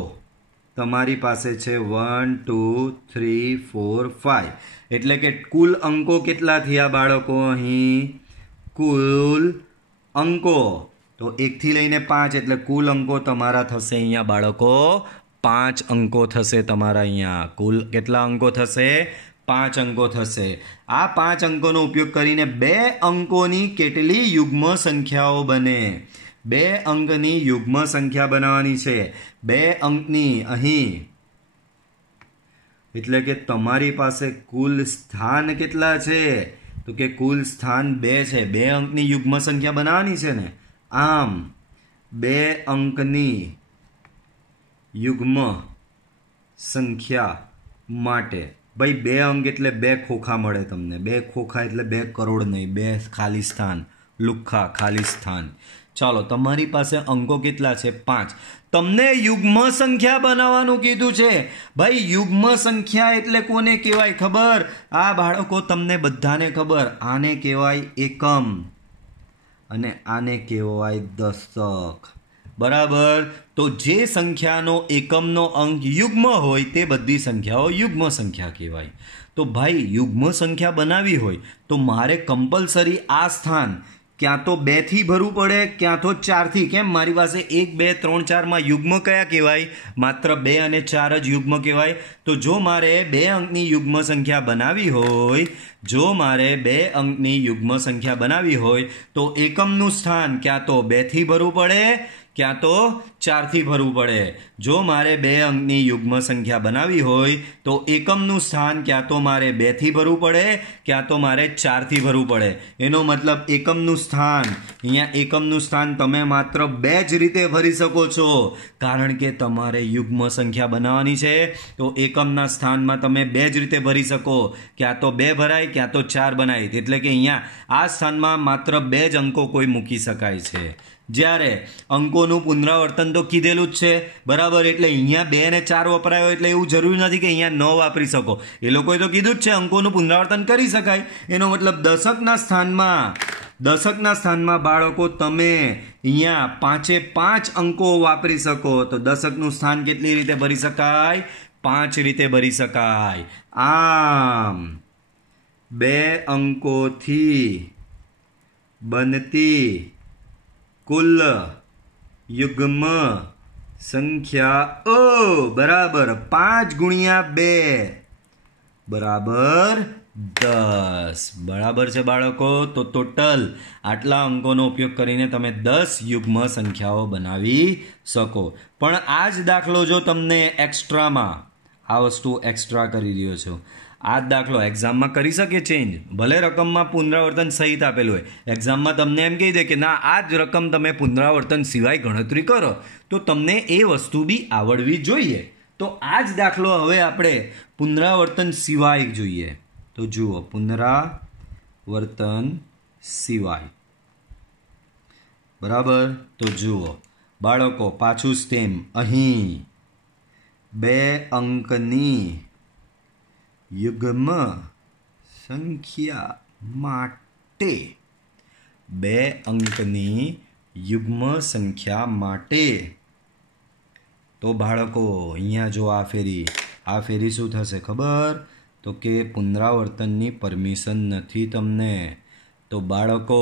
તમારી પાસે છે 1 2 3 4 5. એટલે કે કુલ અંકો કેટલા થયા બાળકો? અહીં કુલ અંકો તો 1 થી લઈને 5 એટલે કુલ અંકો તમારા થશે અહીંયા બાળકો 5 અંકો થશે તમારા. અહીંયા કુલ કેટલા અંકો થશે? 5 અંકો થશે. આ 5 અંકોનો ઉપયોગ કરીને 2 અંકોની કેટલી યુગ્મ સંખ્યાઓ બને? 2 અંકની યુગ્મ સંખ્યા બનાવવાની છે. 2 અંકની અહીં એટલે કે તમારી પાસે કુલ સ્થાન કેટલા છે? તો કે કુલ સ્થાન 2 છે. 2 અંકની યુગ્મ સંખ્યા બનાવવાની છે ને. આમ 2 અંકની યુગ્મ સંખ્યા માટે ભાઈ 2 અંક એટલે 2 ખોખા મળે તમને. 2 ખોખા એટલે 2 કરોડ નહીં, 2 ખાલી સ્થાન, લુખ્ખા ખાલી સ્થાન. ચાલો, તમારી પાસે અંકો કેટલા છે? 5. તમને યુગ્મ સંખ્યા બનાવવાનું કીધું છે. ભાઈ યુગ્મ સંખ્યા એટલે કોને કહેવાય ખબર? આ બાળકો તમને બધાને ખબર. આને કહેવાય એકમ અને આને કહેવાય દશક. બરાબર. તો જે સંખ્યાનો એકમનો અંક યુગ્મ હોય તે બધી સંખ્યાઓ યુગ્મ સંખ્યા કહેવાય. તો ભાઈ યુગ્મ સંખ્યા બનાવવી હોય તો મારે કમ્પલસરી આ સ્થાન ક્યાં તો 2 થી ભરવું પડે ક્યાં તો 4 થી. કેમ? મારી પાસે 1 2 3 4 માં યુગ્મ કયા કહેવાય? માત્ર 2 અને 4 જ યુગ્મ કહેવાય. તો જો મારે 2 અંકની યુગ્મ સંખ્યા બનાવવી હોય, જો મારે 2 અંકની યુગ્મ સંખ્યા બનાવવી હોય તો એકમનું સ્થાન ક્યાં તો 2 થી ભરવું પડે ક્યાં તો 4 થી ભરવું પડે. જો મારે 2 અંકની યુગ્મ સંખ્યા બનાવવી હોય તો એકમનું સ્થાન ક્યાં તો મારે 2 થી ભરવું પડે ક્યાં તો મારે 4 થી ભરવું પડે. એનો મતલબ એકમનું સ્થાન, અહીંયા એકમનું સ્થાન તમે માત્ર 2 જ રીતે ભરી શકો છો કારણ કે તમારે યુગ્મ સંખ્યા બનાવવાની છે. તો એકમના સ્થાનમાં તમે 2 જ રીતે ભરી શકો. ક્યાં તો 2 ભરાય ક્યાં તો 4 બનાય. એટલે કે અહીંયા આ સ્થાનમાં માત્ર 2 જ અંકો કોઈ મૂકી શકાય છે. જ્યારે અંકોનું પુનરાવર્તન તો કીધેલું જ છે. બરાબર. એટલે અહીંયા 2 અને 4 વપરાયો એટલે એવું જરૂરી નથી કે અહીંયા ન વાપરી શકો. એ લોકોએ તો કીધું જ છે અંકોનું પુનરાવર્તન કરી શકાય. એનો મતલબ દશકના સ્થાનમાં બાળકો તમે અહીંયા 5 અંકો વાપરી શકો. તો દશકનું સ્થાન કેટલી રીતે ભરી શકાય? 5 રીતે ભરી શકાય. આમ 2 અંકોથી બનતી કુલ યુગ્મ સંખ્યા બરાબર 5 ગુણ્યા 2 બરાબર 10. બરાબર છે બાળકો. તો ટોટલ આટલા અંકોનો ઉપયોગ કરીને તમે 10 યુગ્મ સંખ્યાઓ બનાવી શકો. પણ આ જ દાખલો જો તમને એક્સ્ટ્રામાં આ વસ્તુ એક્સ્ટ્રા કરી રહ્યો છો, આ જ દાખલો એક્ઝામમાં કરી શકે ચેન્જ, ભલે રકમમાં પુનરાવર્તન સહિત આપેલું હોય, એક્ઝામમાં તમને એમ કહી દે કે ના આ જ રકમ તમે પુનરાવર્તન સિવાય ગણતરી કરો, તો તમને એ વસ્તુ બી આવડવી જોઈએ. તો આ જ દાખલો હવે આપણે પુનરાવર્તન સિવાય જોઈએ. તો જુઓ, પુનરાવર્તન સિવાય, બરાબર. તો જુઓ બાળકો, પાછું સ્ટેમ, અહીં 2 અંકની યુગ્મ સંખ્યા માટે, 2 અંકની યુગ્મ સંખ્યા માટે. તો બાળકો અહીંયા જો આ ફેરી શું થશે ખબર? તો કે પુનરાવર્તનની પરમિશન નથી તમને. તો બાળકો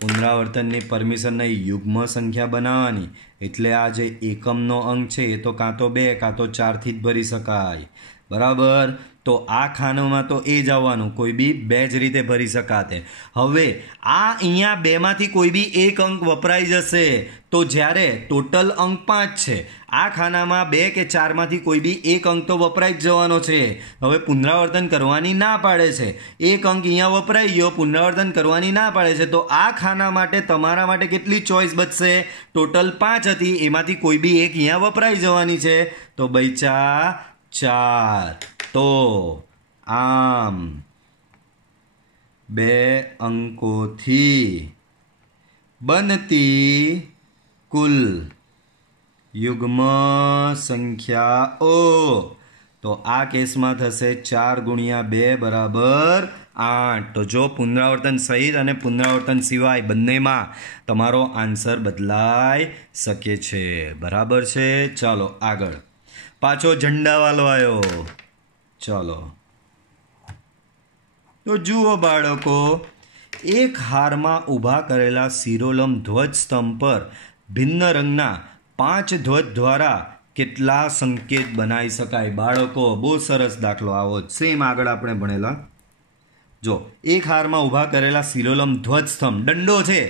પુનરાવર્તનની પરમિશન નહીં, યુગ્મ સંખ્યા બનાવવાની. એટલે આ જે એકમનો અંક છે એ તો કાં તો 2 કાં તો 4થી જ ભરી શકાય, બરાબર. તો આ ખાનામાં તો એ જ આવવાનું, કોઈ બી 2 જ રીતે ભરી શકાતે. હવે આ અહીંયા 2માંથી કોઈ બી એક અંક વપરાઈ જશે, તો જ્યારે ટોટલ અંક 5 છે, આ ખાનામાં 2 કે 4માંથી કોઈ બી એક અંક તો વપરાઈ જ જવાનો છે. હવે પુનરાવર્તન કરવાની ના પાડે છે, એક અંક અહીંયા વપરાઈ ગયો, પુનરાવર્તન કરવાની ના પાડે છે, તો આ ખાના માટે તમારા માટે કેટલી ચોઈસ બચશે? ટોટલ 5 હતી, એમાંથી કોઈ બી એક અહીંયા વપરાઈ જવાની છે, તો બચ્યા 4. તો આમ 2 અંકોથી બનતી કુલ યુગ્મ સંખ્યાઓ, તો આ કેસમાં થશે 4 × 2 બરાબર 8. તો જો પુનરાવર્તન સહિત અને પુનરાવર્તન સિવાય બંનેમાં તમારો આન્સર બદલાઈ શકે છે, બરાબર છે. ચાલો આગળ, પાછો ઝંડાવાળો આવ્યો. ચાલો, તો જુઓ બાળકો, એક હારમાં ઊભા કરેલા શિરોલમ ધ્વજ સ્તંભ પર ભિન્ન રંગના 5 ધ્વજ દ્વારા કેટલા સંકેત બનાવી શકાય? બાળકો બહુ સરસ દાખલો આવો સેમ આગળ આપણે ભણેલા. જો એક હારમાં ઊભા કરેલા શિરોલમ ધ્વજ સ્તંભ, દંડો છે,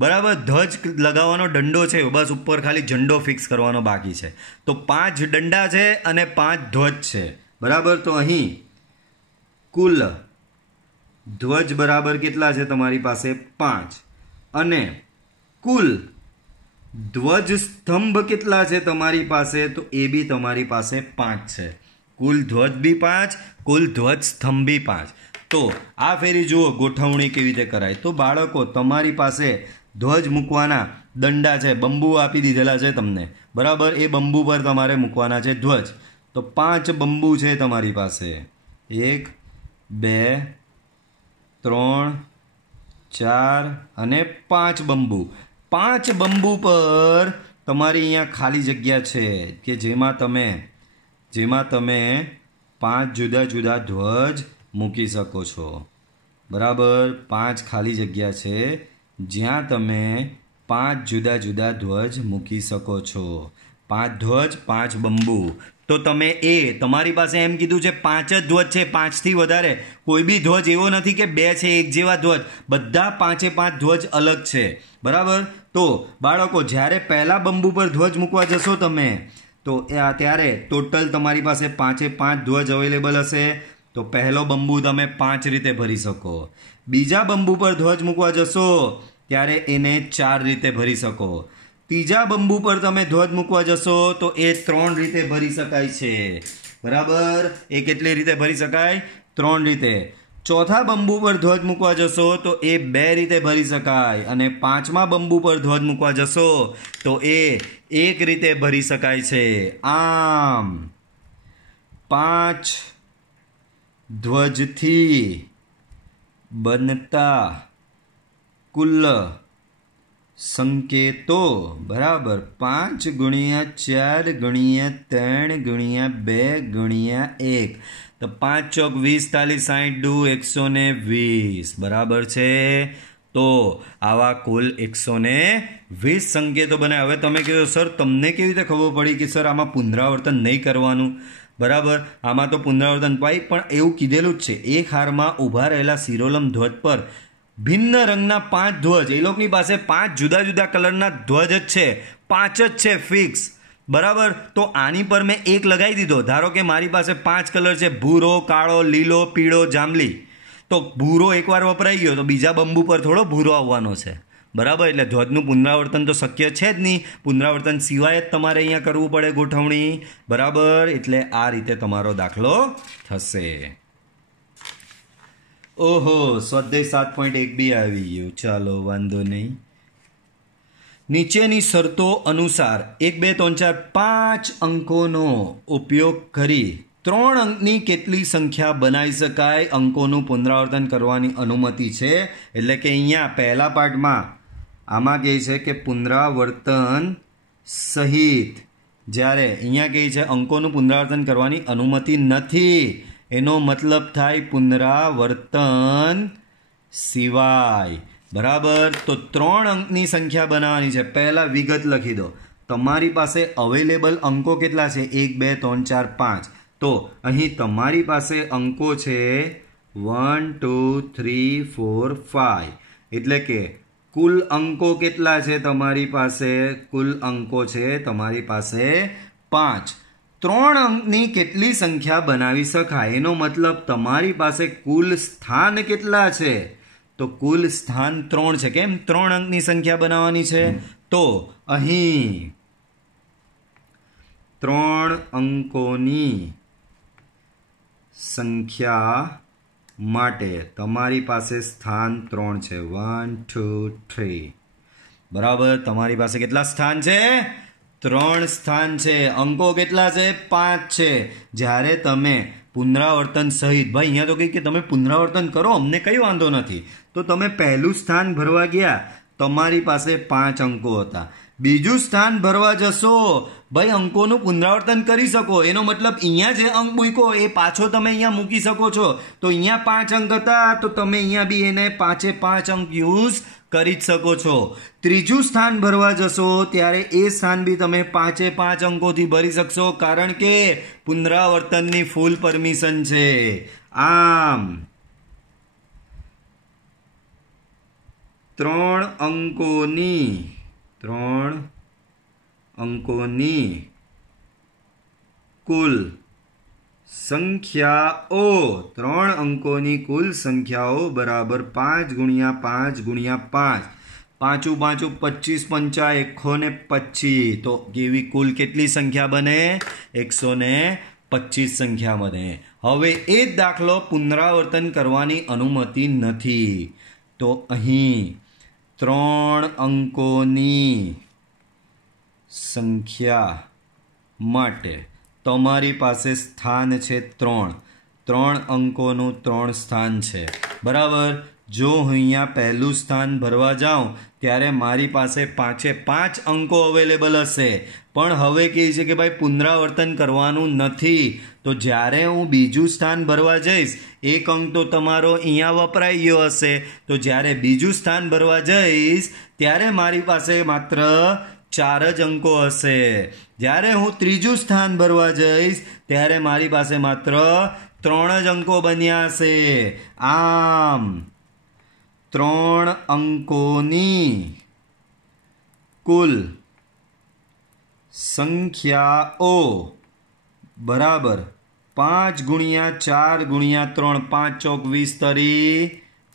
બરાબર, ધ્વજ લગાવવાનો દંડો છે, બસ ઉપર ખાલી ઝંડો ફિક્સ કરવાનો બાકી છે. તો 5 દંડા છે અને 5 ધ્વજ છે, બરાબર. તો અહીં કુલ ધ્વજ બરાબર કેટલા છે તમારી પાસે? 5. અને કુલ ધ્વજ સ્તંભ કેટલા છે તમારી પાસે? તો એ બી તમારી પાસે 5 છે. કુલ ધ્વજ બી 5, કુલ ધ્વજ સ્તંભ બી 5. તો આ ફેરી જુઓ ગોઠવણી કેવી રીતે કરાય. તો બાળકો તમારી પાસે ધ્વજ મૂકવાના દંડા છે, બંબુ આપી દીધેલા છે તમને, બરાબર. એ બંબુ પર તમારે મૂકવાના છે ધ્વજ. તો 5 બંબુ છે તમારી પાસે, 1 2 3 4 અને 5 બંબુ. 5 બંબુ પર તમારી અહીંયા ખાલી જગ્યા છે કે જેમાં તમે 5 જુદા જુદા ધ્વજ મૂકી શકો છો, બરાબર. 5 ખાલી જગ્યા છે જ્યાં તમે 5 જુદા જુદા ધ્વજ મૂકી શકો છો. 5 ધ્વજ, 5 બંબુ. તો તમે તમારી પાસે એમ કીધું છે 5 જ ધ્વજ છે, 5થી વધારે કોઈ બી ધ્વજ એવો નથી કે 2 છે એક જેવા ધ્વજ, બધા 5 ધ્વજ અલગ છે, બરાબર. તો બાળકો જ્યારે પહેલા બંબુ પર ધ્વજ મૂકવા જશો તમે, તો ત્યારે ટોટલ તમારી પાસે 5 ધ્વજ અવેલેબલ હશે. તો પહેલો બંબુ તમે 5 રીતે ભરી શકો. બીજા બંબુ પર ધ્વજ મૂકવા જશો ત્યારે એને 4 રીતે ભરી શકો. ત્રીજા બંબુ પર તમે ધ્વજ મૂકવા જશો તો એ 3 રીતે ભરી શકાય છે, બરાબર. એ કેટલી રીતે ભરી શકાય? 3 રીતે. ચોથા બંબુ પર ધ્વજ મૂકવા જશો તો એ 2 રીતે ભરી શકાય. અને 5મા બંબુ પર ધ્વજ મૂકવા જશો તો એ 1 રીતે ભરી શકાય છે. આમ 5 ધ્વજથી બનતા કુલ સંકેતો, બરાબર, 5 × 4 × 3 × 2 × 1. તો 5 ચોક 20 40 60 દુ 120, બરાબર છે. તો આવા કુલ 120 સંકેતો બને. હવે તમે કહો સર તમને કેવી રીતે ખબર પડી કે સર આમાં પુનરાવર્તન નહીં કરવાનું? બરાબર, આમાં તો પુનરાવર્તન પાઈ, પણ એવું કીધેલું જ છે એક હારમાં ઊભા રહેલા શિરોલમ ધ્વજ પર ભિન્ન રંગના 5 ધ્વજ, એ લોકોની પાસે 5 જુદા જુદા કલરના ધ્વજ જ છે, 5 જ છે ફિક્સ, બરાબર. તો આની પર મેં 1 લગાવી દીધો. ધારો કે મારી પાસે 5 કલર છે, ભૂરો, કાળો, લીલો, પીળો, જાંબલી. તો ભૂરો એકવાર વપરાઈ ગયો તો બીજા બંબુ પર થોડો ભૂરો આવવાનો છે. બરાબર. એટલે ધ્વજનું પુનરાવર્તન તો શક્ય છે જ નહીં. પુનરાવર્તન સિવાય જ તમારે અહીંયા કરવું પડે ગોઠવણી. બરાબર. એટલે આ રીતે તમારો દાખલો થશે. ઓહો, સ્વાધ્યાય 7.1 બી આવી ગયું. ચાલો, વાંધો નહીં. નીચેની શરતો અનુસાર 1 2 3 4 5 અંકોનો ઉપયોગ કરી 3 અંકની કેટલી સંખ્યા બનાવી શકાય? અંકોનું પુનરાવર્તન કરવાની અનુમતિ છે. એટલે કે અહીંયા પહેલા પાઠમાં આમાં કહે છે કે પુનરાવર્તન સહિત, જ્યારે અહીંયા કહે છે અંકોનું પુનરાવર્તન કરવાની અનુમતિ નથી. એનો મતલબ થાય પુનરાવર્તન સિવાય. બરાબર. તો 3 અંકની સંખ્યા બનાવવાની છે. પહેલાં વિગત લખી દો. તમારી પાસે અવેલેબલ અંકો કેટલા છે? 1 2 3 4 5. તો અહીં તમારી પાસે અંકો છે 1 2 3 4 5. એટલે કે કુલ અંકો કેટલા છે તમારી પાસે? કુલ અંકો છે તમારી પાસે 5. 3 અંકની કેટલી સંખ્યા બનાવી શકાય? એનો મતલબ તમારી પાસે કુલ સ્થાન કેટલા છે? તો કુલ સ્થાન 3 છે. કેમ? 3 અંકની સંખ્યા બનાવવાની છે. તો અહીં 3 અંકોની સંખ્યા માટે તમારી પાસે સ્થાન 3 છે. 1 2 3. બરાબર. તમારી પાસે કેટલા સ્થાન છે? 3 સ્થાન છે. અંકો કેટલા છે? 5 છે. જ્યારે તમે પુનરાવર્તન સહિત, ભાઈ અહીંયા તો કહી કે તમે પુનરાવર્તન કરો, અમને કંઈ વાંધો નથી. તો તમે પહેલું સ્થાન ભરવા ગયા, તમારી પાસે 5 અંકો હતા. બીજું સ્થાન ભરવા જશો, ભાઈ અંકોનું પુનરાવર્તન કરી શકો. એનો મતલબ અહીંયા જે અંક મૂક્યો એ પાછો તમે અહીંયા મૂકી શકો છો. તો અહીંયા 5 અંક હતા, તો તમે અહીંયા બી એને 5 5 અંક યુઝ કરી જ શકો છો. ત્રીજું સ્થાન ભરવા જશો ત્યારે એ સ્થાન બી તમે 5 5 અંકોથી ભરી શકશો, કારણ કે પુનરાવર્તનની ફૂલ પરમિશન છે. આમ 3 અંકોની કુલ સંખ્યાઓ 3 અંકોની કુલ સંખ્યાઓ બરાબર 5 × 5 × 5. 5 5 25 5 125. તો કેવી કુલ કેટલી સંખ્યા બને? 125 સંખ્યા બને. હવે એ જ દાખલો પુનરાવર્તન કરવાની અનુમતિ નથી. તો અહીં 3 અંકોની સંખ્યા માટે તમારી પાસે સ્થાન છે 3. 3 અંકોનું 3 સ્થાન છે. બરાબર. જો હું અહીંયા પહેલું સ્થાન ભરવા જાઉં ત્યારે મારી પાસે 5 5 અંકો અવેલેબલ હશે. પણ હવે કહે છે કે ભાઈ પુનરાવર્તન કરવાનું નથી. તો જ્યારે હું બીજું સ્થાન ભરવા જઈશ, એક અંક તો તમારો અહીંયા વપરાઈ ગયો હશે. તો જ્યારે બીજું સ્થાન ભરવા જઈશ ત્યારે મારી પાસે માત્ર 4 જ અંકો હશે. જ્યારે હું ત્રીજું સ્થાન ભરવા જઈશ ત્યારે મારી પાસે માત્ર 3 જ અંકો બન્યા હશે. આમ 3 અંકોની કુલ સંખ્યાઓ બરાબર 5 × 4 × 3. 5 ચોક 20 તરી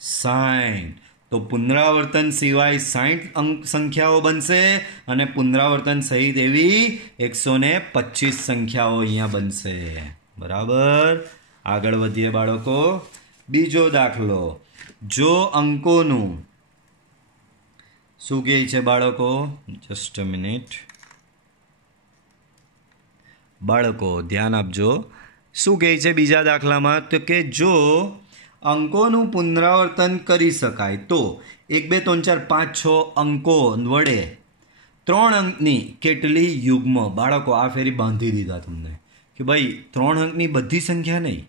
60. તો પુનરાવર્તન સિવાય 60 અંક સંખ્યાઓ બનશે અને પુનરાવર્તન સહિત એવી 125 સંખ્યાઓ અહીંયા બનશે. બરાબર. આગળ વધીએ બાળકો. બીજો દાખલો. જો અંકોનું શું કહે છે બાળકો? Just a minute. બાળકો ધ્યાન આપજો. શું કહે છે બીજા દાખલામાં? તો કે જો અંકોનું પુનરાવર્તન કરી શકાય તો 1 2 3 4 5 6 અંકો વડે 3 અંકની કેટલી યુગ્મ? બાળકો આ ફેરી બાંધી દીધા તમને કે ભાઈ 3 અંકની બધી સંખ્યા નહીં,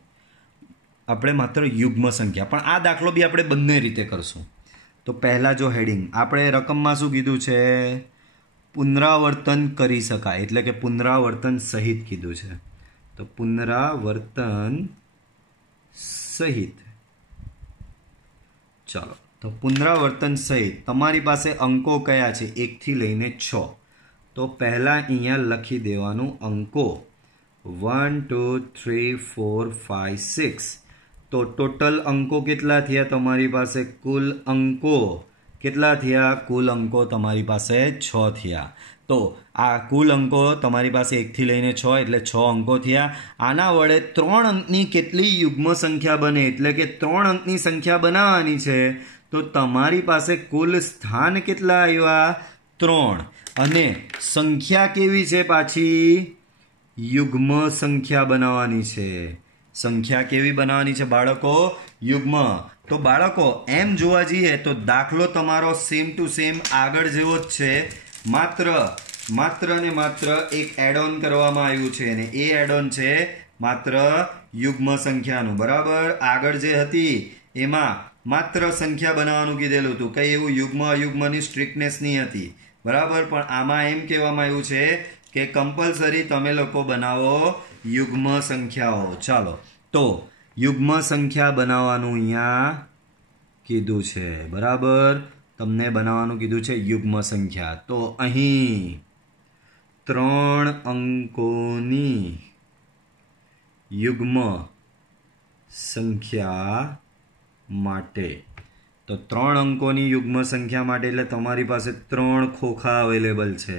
આપણે માત્ર યુગ્મ સંખ્યા. પણ આ દાખલો બી આપણે બંને રીતે કરશું. તો પહેલાં જો હેડિંગ આપણે રકમમાં શું કીધું છે? પુનરાવર્તન કરી શકાય, એટલે કે પુનરાવર્તન સહિત કીધું છે. તો પુનરાવર્તન સહિત. ચાલો, તો પુનરાવર્તન સહિત તમારી પાસે અંકો કયા છે? 1 થી લઈને 6. તો પહેલાં અહીંયા લખી દેવાનું અંકો 1 2 3 4 5 6. તો ટોટલ અંકો કેટલા થયા તમારી પાસે? કુલ અંકો કેટલા થયા? કુલ અંકો તમારી પાસે 6 થયા. તો આ કુલ અંકો તમારી પાસે 1 થી લઈને 6 એટલે 6 અંકો થયા. આના વડે 3 અંકની કેટલી યુગ્મ સંખ્યા બને, એટલે કે 3 અંકની સંખ્યા બનાવવાની છે. તો તમારી પાસે કુલ સ્થાન કેટલા આવ્યા? 3. અને સંખ્યા કેવી છે? પાછી યુગ્મ સંખ્યા બનાવવાની છે. સંખ્યા કેવી બનાવવાની છે બાળકો? યુગ્મ. તો બાળકો એમ જોવા જઈએ તો દાખલો તમારો સેમ ટુ સેમ આગળ જેવો જ છે. માત્ર ને માત્ર એક એડ ઓન કરવામાં આવ્યું છે અને એ એડ ઓન છે માત્ર યુગ્મ સંખ્યાનું. બરાબર, આગળ જે હતી એમાં માત્ર સંખ્યા બનાવવાનું કીધેલું હતું, કંઈ એવું યુગ્મ અયુગ્મની સ્ટ્રિક્ટનેસ નહીં હતી. બરાબર, પણ આમાં એમ કહેવામાં આવ્યું છે કે કમ્પલસરી તમે લોકો બનાવો યુગ્મ સંખ્યાઓ. ચાલો, તો યુગ્મ સંખ્યા બનાવવાનું અહીંયા કીધું છે. બરાબર, તમને બનાવવાનું કીધું છે યુગ્મ સંખ્યા. તો અહીં 3 અંકોની યુગ્મ સંખ્યા માટે, તો 3 અંકોની યુગ્મ સંખ્યા માટે એટલે તમારી પાસે 3 ખોખા અવેલેબલ છે.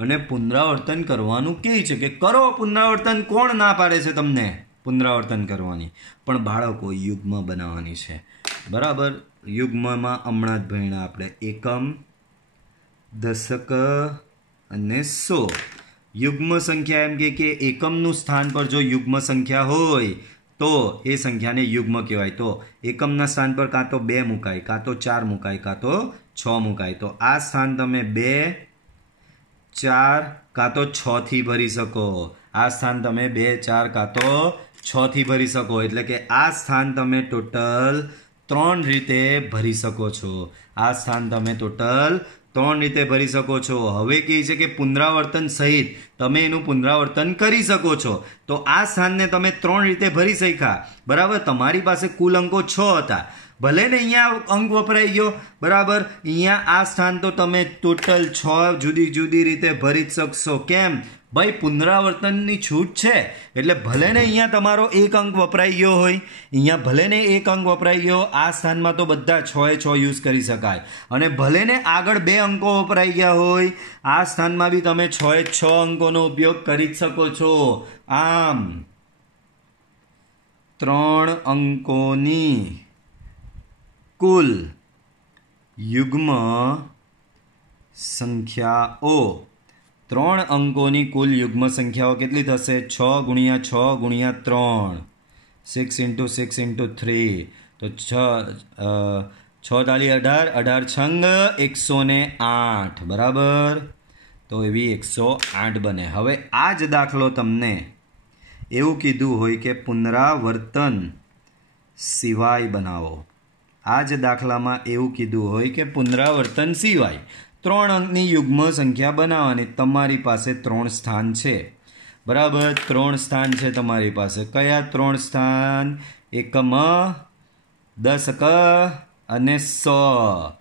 અને પુનરાવર્તન કરવાનું કહે છે કે કરો પુનરાવર્તન. કોણ ના પાડે છે તમને પુનરાવર્તન કરવાની? પણ બાળકો યુગ્મ બનાવવાની છે. બરાબર, યુગ્મમાં હમણાં જ ભણ્યા આપણે એકમ, દશક અને 100. યુગ્મ સંખ્યા એમ કે એકમનું સ્થાન પર જો યુગ્મ સંખ્યા હોય તો એ સંખ્યાને યુગ્મ કહેવાય. તો એકમના સ્થાન પર કાં તો 2 મુકાય, કાં તો 4 મુકાય, કાં તો 6 મુકાય. તો આ સ્થાન તમે 2 4 કાં તો 6 થી ભરી શકો. આ સ્થાન તમે 2 4 કાં તો 6 થી ભરી શકો. એટલે કે આ સ્થાન તમે ટોટલ 3 રીતે ભરી શકો છો. આ સ્થાન તમે ટોટલ 3 રીતે ભરી શકો છો. હવે કહે છે કે પુનરાવર્તન સહિત તમે એનું પુનરાવર્તન કરી શકો છો. તો આ સ્થાનને તમે 3 રીતે ભરી શક્યા. બરાબર, તમારી પાસે કુલ અંકો 6 હતા. ભલે ને અહીંયા અંક વપરાઈ ગયો. બરાબર, અહીંયા આ સ્થાન તો તમે ટોટલ 6 જુદી જુદી રીતે ભરી જ શકશો. કેમ ભાઈ? પુનરાવર્તનની છૂટ છે એટલે ભલે ને અહીંયા તમારો 1 અંક વપરાઈ ગયો હોય, અહીંયા ભલે ને 1 અંક વપરાઈ ગયો, આ સ્થાનમાં તો બધા 6 એ 6 યુઝ કરી શકાય. અને ભલે ને આગળ 2 અંકો વપરાઈ ગયા હોય, આ સ્થાનમાં બી તમે 6 એ 6 અંકોનો ઉપયોગ કરી જ શકો છો. આમ 3 અંકોની કુલ યુગ્મ સંખ્યાઓ, 3 અંકોની કુલ યુગ્મ સંખ્યાઓ કેટલી થશે? 6 ગુણ્યા 6 ગુણ્યા 3, 6 × 6 × 3. તો 6 તાલી 18, 18 છંગ 108. બરાબર, તો એવી 108 બને. હવે આ જ દાખલો તમને એવું કીધું હોય કે પુનરાવર્તન સિવાય બનાવો. આ જ દાખલામાં એવું કીધું હોય કે પુનરાવર્તન સિવાય 3 અંકની યુગ્મ સંખ્યા બનાવવાની. તમારી પાસે 3 સ્થાન છે. બરાબર, 3 સ્થાન છે તમારી પાસે. કયા 3 સ્થાન? એકમ, દશક અને 100.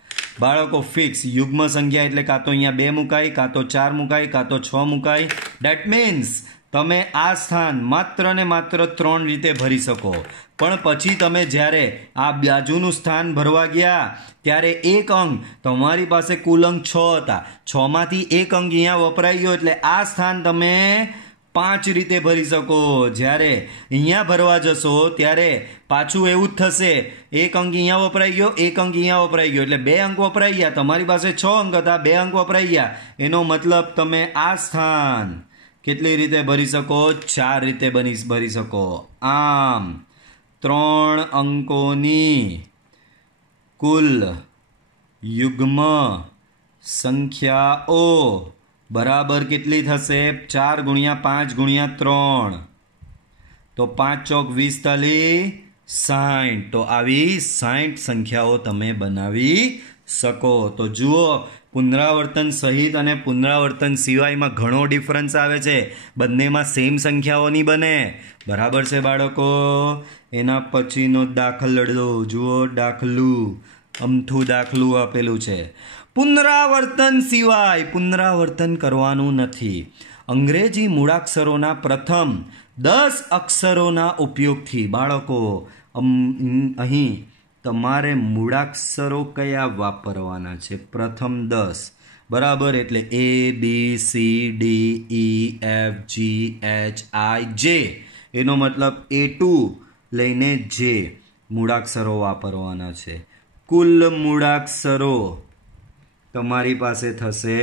બાળકો ફિક્સ યુગ્મ સંખ્યા એટલે કાં તો અહીંયા 2 મુકાય, કાં તો 4 મુકાય, કાં તો 6 મુકાય. ડેટ મીન્સ તમે આ સ્થાન માત્ર ને માત્ર 3 રીતે ભરી શકો. પણ પછી તમે જ્યારે આ બાજુનું સ્થાન ભરવા ગયા ત્યારે 1 અંક, તમારી પાસે કુલ અંક 6 હતા, 6 માંથી 1 અંક અહીંયા વપરાઈ ગયો એટલે આ સ્થાન તમે 5 રીતે ભરી શકો. જ્યારે અહીંયા ભરવા જશો ત્યારે પાછું એવું જ થશે. 1 અંક અહીંયા વપરાઈ ગયો, 1 અંક અહીંયા વપરાઈ ગયો એટલે 2 અંક વપરાઈ ગયા. તમારી પાસે 6 અંક હતા, 2 અંક વપરાઈ ગયા. એનો મતલબ તમે આ સ્થાન કેટલી રીતે ભરી શકો? 4 રીતે ભરી શકો. આમ 3 અંકોની કુલ યુગ્મ સંખ્યાઓ બરાબર કેટલી થશે? 4 ગુણ્યા 5 ગુણ્યા 3. તો 5 ચોક 20 તાલી 60. તો આવી 60 સંખ્યાઓ તમે બનાવી શકો. તો જુઓ, પુનરાવર્તન સહિત અને પુનરાવર્તન સિવાયમાં ઘણો ડિફરન્સ આવે છે. બંનેમાં સેમ સંખ્યાઓની બને. બરાબર છે બાળકો? એના પછીનો દાખલો જુઓ. દાખલું અમથું દાખલું આપેલું છે. પુનરાવર્તન સિવાય પુનરાવર્તન કરવાનું નથી. અંગ્રેજી મૂળાક્ષરોના પ્રથમ 10 અક્ષરોના ઉપયોગથી બાળકો અહીં તમારે મૂળાક્ષરો કયા વાપરવાના છે? પ્રથમ 10, બરાબર. એટલે ABCDEFGHIJ, એનો મતલબ A2 લઈને J મૂળાક્ષરો વાપરવાના છે. કુલ મૂળાક્ષરો તમારી પાસે થશે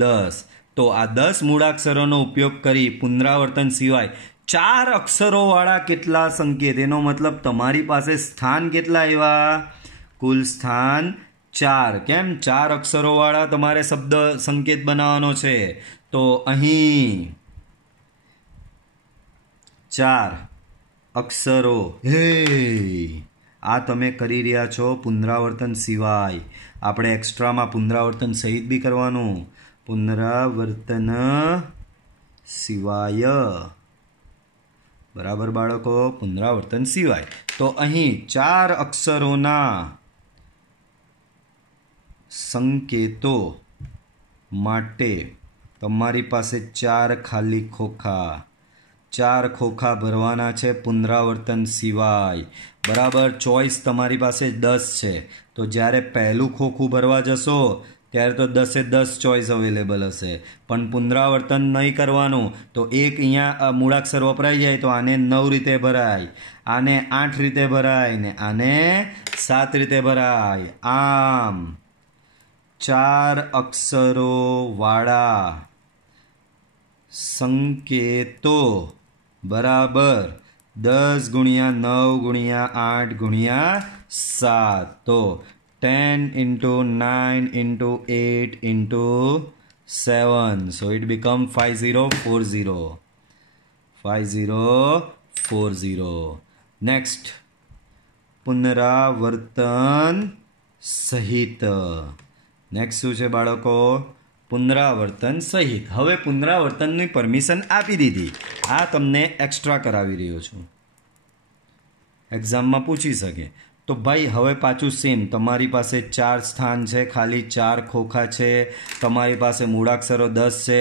10. તો આ 10 મૂળાક્ષરોનો ઉપયોગ કરી પુનરાવર્તન સિવાય 4 અક્ષરોવાળા કેટલા સંકેત? એનો મતલબ તમારી પાસે સ્થાન કેટલા આવ્યા? કુલ સ્થાન 4. કેમ? 4 અક્ષરોવાળા તમારે શબ્દ સંકેત બનાવવાનો છે. તો અહીં 4 અક્ષરો. હે, આ તમે કરી રહ્યા છો પુનરાવર્તન સિવાય. આપણે એક્સ્ટ્રામાં પુનરાવર્તન સહિત બી કરવાનું. પુનરાવર્તન સિવાય, બરાબર બાળકો? પુનરાવર્તન સિવાય. તો અહીં 4 અક્ષરોના સંકેતો માટે તમારી પાસે 4 ખાલી ખોખા, 4 ખોખા ભરવાના છે પુનરાવર્તન સિવાય. બરાબર. ચોઈસ તમારી પાસે 10 છે. તો જ્યારે પહેલું ખોખું ભરવા જશો ત્યારે તો 10 ચોઈસ અવેલેબલ હશે. પણ પુનરાવર્તન નહીં કરવાનું તો એક અહીંયા મૂળાક્ષર વપરાઈ જાય તો આને 9 રીતે ભરાય, આને 8 રીતે ભરાય ને આને 7 રીતે ભરાય. આમ 4 અક્ષરો વાળા સંકેતો, બરાબર, 10 ગુણ્યા 9 ગુણ્યા 8 ગુણ્યા 7. તો 10 into 9 into 8 into 7. So it become 5040. 5040. Next, પુનરાવર્તન સહિત. નેક્સ્ટ શું છે બાળકો? પુનરાવર્તન સહિત. હવે પુનરાવર્તનની પરમિશન આપી દીધી. આ તમને એક્સ્ટ્રા કરાવી રહ્યો છું, એક્ઝામમાં પૂછી શકે. તો ભાઈ હવે પાછું સેમ, તમારી પાસે 4 સ્થાન છે, ખાલી 4 ખોખા છે, તમારી પાસે મૂળાક્ષરો 10 છે.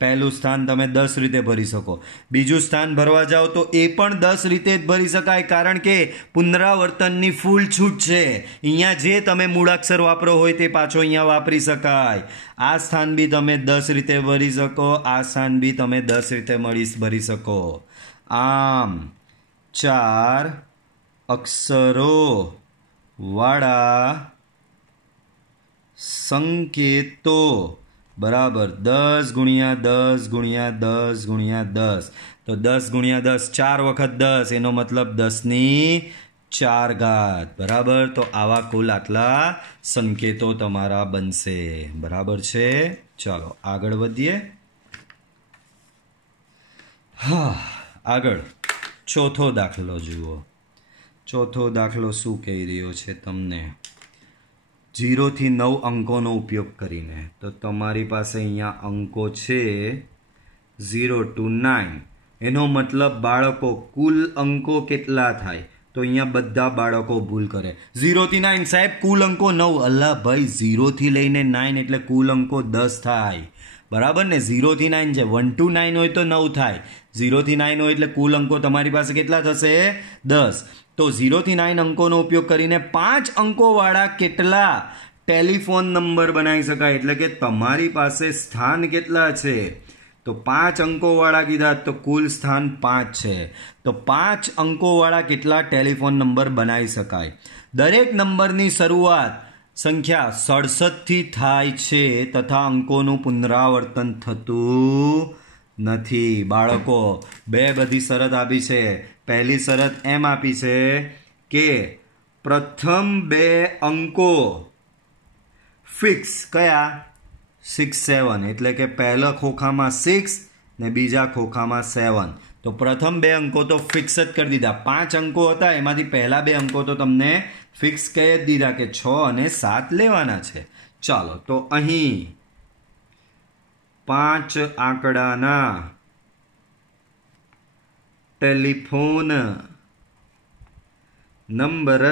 પહેલું સ્થાન તમે 10 રીતે ભરી શકો. બીજું સ્થાન ભરવા જાઓ તો એ પણ 10 રીતે જ ભરી શકાય, કારણ કે પુનરાવર્તનની ફૂલ છૂટ છે. અહીંયા જે તમે મૂળાક્ષર વાપરો હોય તે પાછો અહીંયા વાપરી શકાય. આ સ્થાન બી તમે 10 રીતે ભરી શકો, આ સ્થાન બી તમે 10 રીતે ભરી શકો. આમ 4 અક્ષરો વાળા સંકેતો, બરાબર, 10 ગુણ્યા 10 ગુણ્યા 10 ગુણ્યા 10. તો 10 ગુણ્યા 10 4 વખત 10, એનો મતલબ 10⁴. બરાબર. તો આવા કુલ આટલા સંકેતો તમારા બનશે. બરાબર છે. ચાલો આગળ વધીએ. હા, આગળ ચોથો દાખલો જુઓ. ચોથો દાખલો શું કહી રહ્યો છે તમને? 0 થી 9 અંકોનો ઉપયોગ કરીને. તો તમારી પાસે અહીંયા અંકો છે 0 to 9. એનો મતલબ બાળકો કુલ અંકો કેટલા થાય? તો અહીંયા બધા બાળકો ભૂલ કરે. 0 થી 9 સાહેબ કુલ અંકો 9. અલ્લા ભાઈ, 0 થી લઈને 9 એટલે કુલ અંકો 10 થાય. બરાબર ને? 0 થી 9 છે, 1 to 9 હોય તો 9 થાય. 0 થી 9 હોય એટલે કુલ અંકો તમારી પાસે કેટલા થશે? 10. તો 0 થી 9 અંકોનો ઉપયોગ કરીને 5 અંકોવાળા કેટલા ટેલિફોન નંબર બનાવી શકાય? એટલે કે તમારી પાસે સ્થાન કેટલા છે? તો 5 અંકોવાળા કીધા, તો કુલ સ્થાન 5 છે. તો 5 અંકોવાળા કેટલા ટેલિફોન નંબર બનાવી શકાય? દરેક નંબરની શરૂઆત સંખ્યા 67 થી થાય છે તથા અંકોનું પુનરાવર્તન થતું નથી. બાળકો, બે બધી શરત આપી છે. પહેલી શરત એમ આપી છે કે પ્રથમ 2 અંકો ફિક્સ. કયા? 6, 7. એટલે કે પહેલા ખોખામાં 6 ને બીજા ખોખામાં 7. તો પ્રથમ 2 અંકો તો ફિક્સ જ કરી દીધા. 5 અંકો હતા, એમાંથી પહેલા 2 અંકો તો તમને ફિક્સ કહી જ દીધા કે 6 અને 7 લેવાના છે. ચાલો, તો અહીં 5 આંકડાના ટેલિફોન નંબર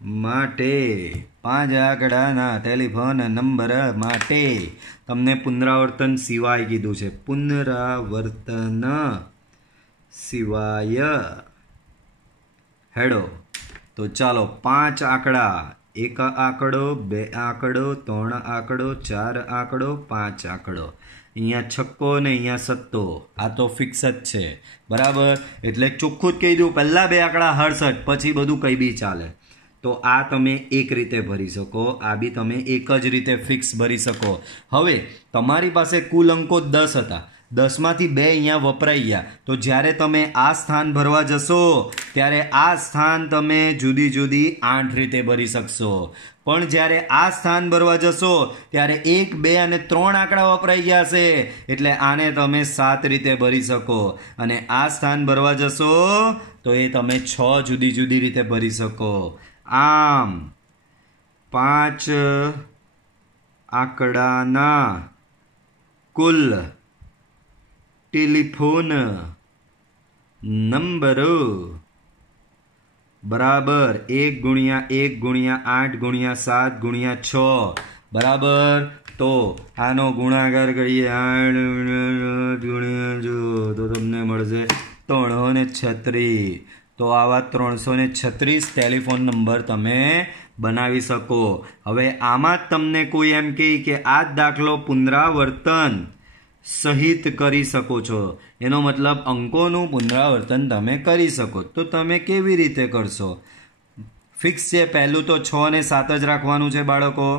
માટે 5 આંકડાના ટેલિફોન નંબર માટે તમને પુનરાવર્તન સિવાય કીધું છે. પુનરાવર્તન સિવાય હેડો. તો ચાલો 5 આંકડા, 1 આંકડો, 2 આંકડો, 3 આંકડો, 4 આંકડો, 5 આંકડો. અહીંયા છક્કો ને અહીંયા સત્તો. આ તો ફિક્સ જ છે, બરાબર. એટલે ચોખ્ખું જ કહી દઉં, પહેલા 2 આંકડા હળસટ, પછી બધું કંઈ બી ચાલે. તો આ તમે એક રીતે ભરી શકો, આ બી તમે એક જ રીતે ફિક્સ ભરી શકો. હવે તમારી પાસે કુલ અંકો 10 હતા, 10માંથી 2 અહીંયા વપરાઈ ગયા. તો જ્યારે તમે આ સ્થાન ભરવા જશો ત્યારે આ સ્થાન તમે જુદી જુદી 8 રીતે ભરી શકશો. પણ જ્યારે આ સ્થાન ભરવા જશો ત્યારે 1, 2 અને 3 આંકડા વપરાઈ ગયા છે, એટલે આને તમે 7 રીતે ભરી શકો. અને આ સ્થાન ભરવા જશો તો એ તમે 6 જુદી જુદી રીતે ભરી શકો. આમ 5 આંકડાના કુલ ટેલિફોન નંબરો બરાબર 1 ગુણ્યા 1 ગુણ્યા 8 ગુણ્યા 7 ગુણ્યા 6 બરાબર. તો આનો ગુણાકાર કરીએ 8 ગુણ્યા જો તો તમને મળશે 336. તો આવા 336 ટેલિફોન નંબર તમે બનાવી શકો. હવે આમાં જ તમને કોઈ એમ કહે કે આ જ દાખલો પુનરાવર્તન સહિત કરી શકો છો, એનો મતલબ અંકોનું પુનરાવર્તન તમે કરી શકો. તો તમે કેવી રીતે કરશો? ફિક્સ છે, પહેલું તો 6 અને 7 જ રાખવાનું છે બાળકો.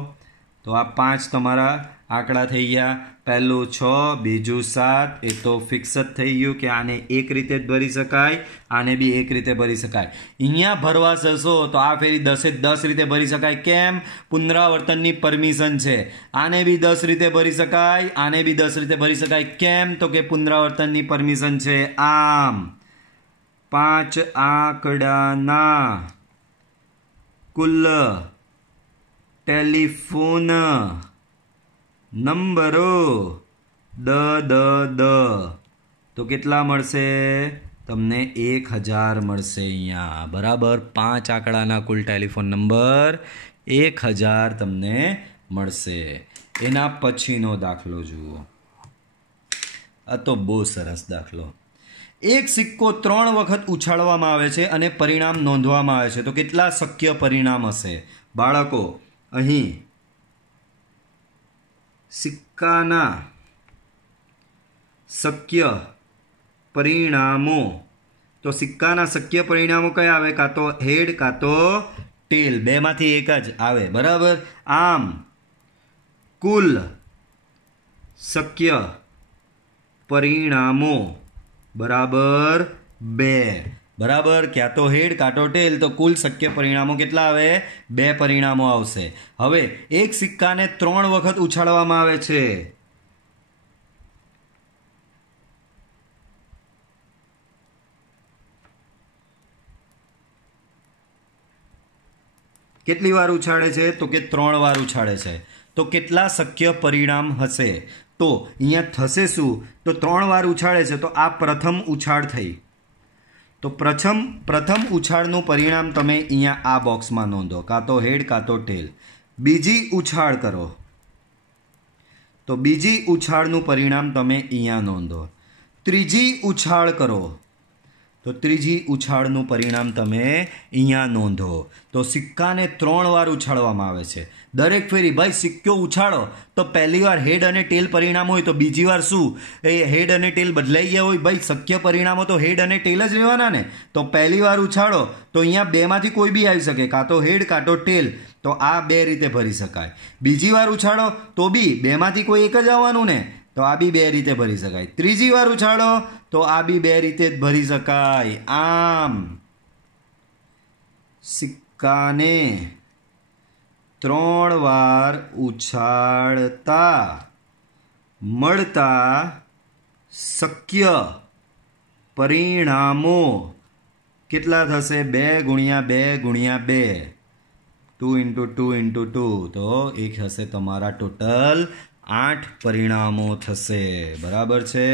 તો આ 5 તમારા આંકડા થઈ ગયા. પહેલું 6, બીજું 7, એ તો ફિક્સ જ થઈ ગયું કે આને એક રીતે જ ભરી શકાય, આને બી એક રીતે ભરી શકાય. અહીંયા ભરવા જશો તો આ ફેરી 10 રીતે ભરી શકાય. કેમ? પુનરાવર્તનની પરમિશન છે. આને બી 10 રીતે ભરી શકાય, આને બી 10 રીતે ભરી શકાય. કેમ? તો કે પુનરાવર્તનની પરમિશન છે. આમ 5 આંકડાના કુલ ટેલિફોન નંબરો તો કેટલા મળશે? તમને 1000 મળશે અહીંયા, બરાબર. 5 આંકડાના કુલ ટેલિફોન નંબર 1000 તમને મળશે. એના પછીનો દાખલો જુઓ. આ તો બહુ સરસ દાખલો. એક સિક્કો 3 વખત ઉછાળવામાં આવે છે અને પરિણામ નોંધવામાં આવે છે. તો કેટલા શક્ય પરિણામ હશે બાળકો? અહીં સિક્કાના શક્ય પરિણામો, તો સિક્કાના શક્ય પરિણામો કયા આવે? કાં તો હેડ કાં તો ટેલ, બેમાંથી એક જ આવે, બરાબર. આમ કુલ શક્ય પરિણામો બરાબર 2, બરાબર. ક્યાં તો હેડ કાં તો ટેલ. તો કુલ શક્ય પરિણામો કેટલા આવે? 2 પરિણામો આવશે. હવે એક સિક્કાને 3 વખત ઉછાળવામાં આવે છે. કેટલી વાર ઉછાળે છે? તો કે 3 વાર ઉછાળે છે. તો કેટલા શક્ય પરિણામ હશે? તો અહીંયા થશે શું? તો 3 વાર ઉછાળે છે, તો આ પ્રથમ ઉછાળ થઈ. તો પ્રથમ ઉછાળનું પરિણામ તમે અહીંયા આ બોક્સમાં નોંધો, કાં તો હેડ કાં તો ટેલ. બીજી ઉછાળ કરો તો બીજી ઉછાળનું પરિણામ તમે અહીંયા નોંધો. ત્રીજી ઉછાળ કરો તો ત્રીજી ઉછાળનું પરિણામ તમે અહીંયા નોંધો. તો સિક્કાને 3 વાર ઉછાળવામાં આવે છે. દરેક ફેરી ભાઈ સિક્કો ઉછાળો તો પહેલી વાર હેડ અને ટેલ પરિણામ હોય, તો બીજી વાર શું એ હેડ અને ટેલ બદલાઈ ગયા હોય? ભાઈ શક્ય પરિણામો તો હેડ અને ટેલ જ રહેવાના ને. તો પહેલી વાર ઉછાળો તો અહીંયા 2માંથી કોઈ બી આવી શકે, કાં તો હેડ કાં તો ટેલ. તો આ 2 રીતે ભરી શકાય. બીજી વાર ઉછાળો તો બી 2માંથી કોઈ એક જ આવવાનું ને, તો આ બી 2 રીતે ભરી શકાય. ત્રીજી વાર ઉછાળો તો આ બી 2 રીતે જ ભરી શકાય. આમ સિક્કાને 3 વાર ઉછાળતા મળતા શક્ય પરિણામો કેટલા થશે? 2 ગુણ્યા 2 ગુણ્યા 2, 2 × 2 × 2. તો એક હશે તમારા ટોટલ 8 પરિણામો થશે, બરાબર છે.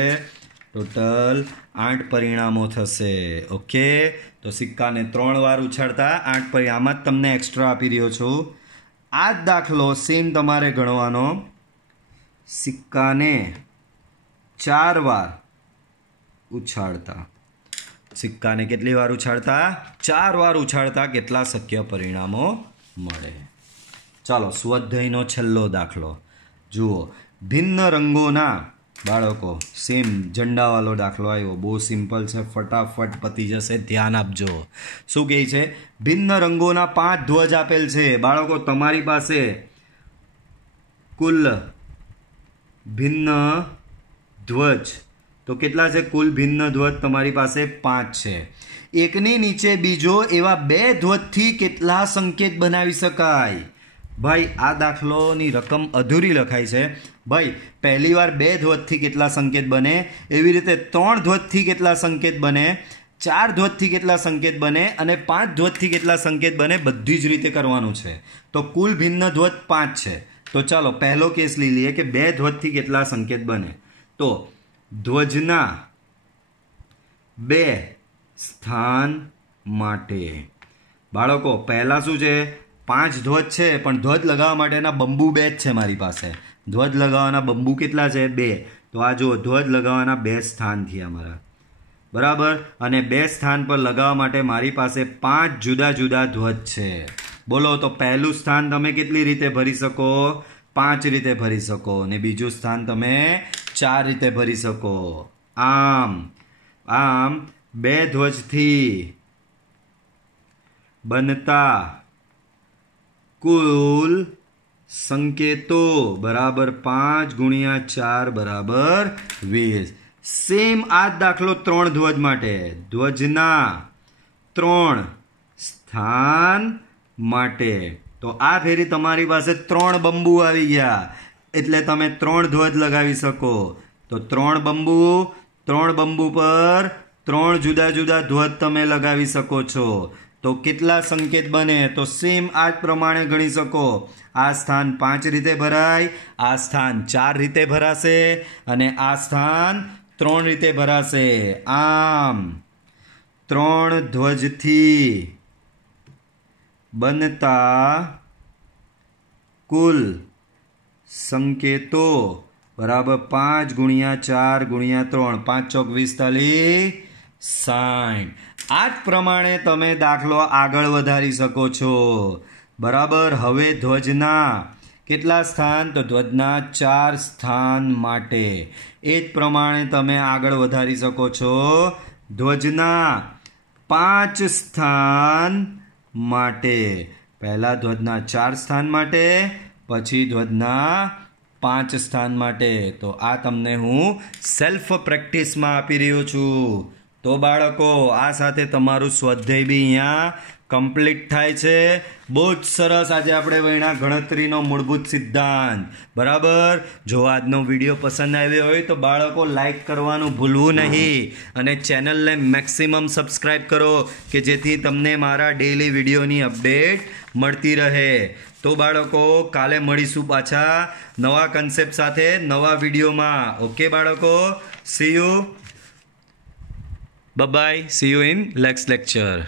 ટોટલ 8 પરિણામો થશે. ઓકે, તો સિક્કાને 3 વાર ઉછાળતા 8 પરિણામ જ તમને એક્સ્ટ્રા આપી રહ્યો છું. આ જ દાખલો સેમ તમારે ગણવાનો. સિક્કાને 4 વાર ઉછાળતા, સિક્કાને કેટલી વાર ઉછાળતા? 4 વાર ઉછાળતા કેટલા શક્ય પરિણામો મળે. ચાલો સ્વાધ્યાયનો છેલ્લો દાખલો જુઓ. ભિન્ન રંગોના બાળકો, સેમ ઝંડાવાળો દાખલો આવ્યો, બહુ સિમ્પલ છે, ફટાફટ પતી જશે, ધ્યાન આપજો. શું કહે છે? ભિન્ન રંગોના 5 ધ્વજ આપેલ છે. બાળકો તમારી પાસે કુલ ભિન્ન ધ્વજ તો કેટલા છે? કુલ ભિન્ન ધ્વજ તમારી પાસે 5 છે. એકની નીચે બીજો એવા 2 ધ્વજથી કેટલા સંકેત બનાવી શકાય? ભાઈ આ દાખલોની રકમ અધૂરી લખાઈ છે. ભાઈ પહેલી વાર 2 ધ્વજથી કેટલા સંકેત બને, એવી રીતે 3 ધ્વજથી કેટલા સંકેત બને, 4 ધ્વજથી કેટલા સંકેત બને અને 5 ધ્વજથી કેટલા સંકેત બને, બધી જ રીતે કરવાનું છે. તો કુલ ભિન્ન ધ્વજ 5 છે. તો ચાલો પહેલો કેસ લઈ લઈએ કે 2 ધ્વજથી કેટલા સંકેત બને. તો ધ્વજના 2 સ્થાન માટે બાળકો પહેલા શું છે? 5 ધ્વજ છે, પણ ધ્વજ લગાવવા માટેના બંબુ 2 જ છે મારી પાસે. ધ્વજ લગાવવાના બંબુ કેટલા છે? 2. તો આ જો ધ્વજ લગાવવાના 2 સ્થાન થયા મારા, બરાબર. અને 2 સ્થાન પર લગાવવા માટે મારી પાસે 5 જુદા જુદા ધ્વજ છે. બોલો, તો પહેલું સ્થાન તમે કેટલી રીતે ભરી શકો? 5 રીતે ભરી શકો. અને બીજું સ્થાન તમે 4 રીતે ભરી શકો. આમ 2 ધ્વજથી બનતા કુલ સંકેતો બરાબર 5 ગુણ્યા 4 બરાબર 20. સેમ આ જ દાખલો 3 ધ્વજ માટે. ધ્વજના 3 સ્થાન માટે. તો આ ફેરી તમારી પાસે 3 બંબુ આવી ગયા, એટલે તમે 3 ધ્વજ લગાવી શકો. તો 3 બંબુ પર 3 જુદા જુદા ધ્વજ તમે લગાવી શકો છો. તો કેટલા સંકેત બને? તો સેમ આ જ પ્રમાણે ગણી શકો. આ સ્થાન 5 રીતે ભરાય, આ સ્થાન 4 રીતે ભરાશે અને આ સ્થાન 3 રીતે ભરાશે. આમ 3 ધ્વજથી બનતા કુલ સંકેતો બરાબર 5 ગુણ્યા 4 ગુણ્યા 3, 5 ચોક 45, 60. આ જ પ્રમાણે તમે દાખલો આગળ વધારી શકો છો, બરાબર. હવે ધ્વજના કેટલા સ્થાન? તો ધ્વજના 4 સ્થાન માટે. એ જ પ્રમાણે તમે આગળ વધારી શકો છો ધ્વજના 5 સ્થાન માટે. પહેલા ધ્વજના 4 સ્થાન માટે, પછી ધ્વજના 5 સ્થાન માટે. તો આ તમને હું સેલ્ફ પ્રેક્ટિસમાં આપી રહ્યો છું. તો બાળકો આ સાથે તમારું સ્વાધ્યાય બી અહીંયા કમ્પ્લીટ થાય છે. બહુ જ સરસ. આજે આપણે ભણ્યા ગણતરીનો મૂળભૂત સિદ્ધાંત, બરાબર. જો આજનો વિડીયો પસંદ આવ્યો હોય તો બાળકો લાઈક કરવાનું ભૂલવું નહીં અને ચેનલને મેક્સિમમ સબસ્ક્રાઈબ કરો કે જેથી તમને મારા ડેઈલી વિડીયોની અપડેટ મળતી રહે. તો બાળકો કાલે મળીશું પાછા નવા કન્સેપ્ટ સાથે નવા વિડીયોમાં. ઓકે બાળકો, C you. Bye bye. See you in next lecture.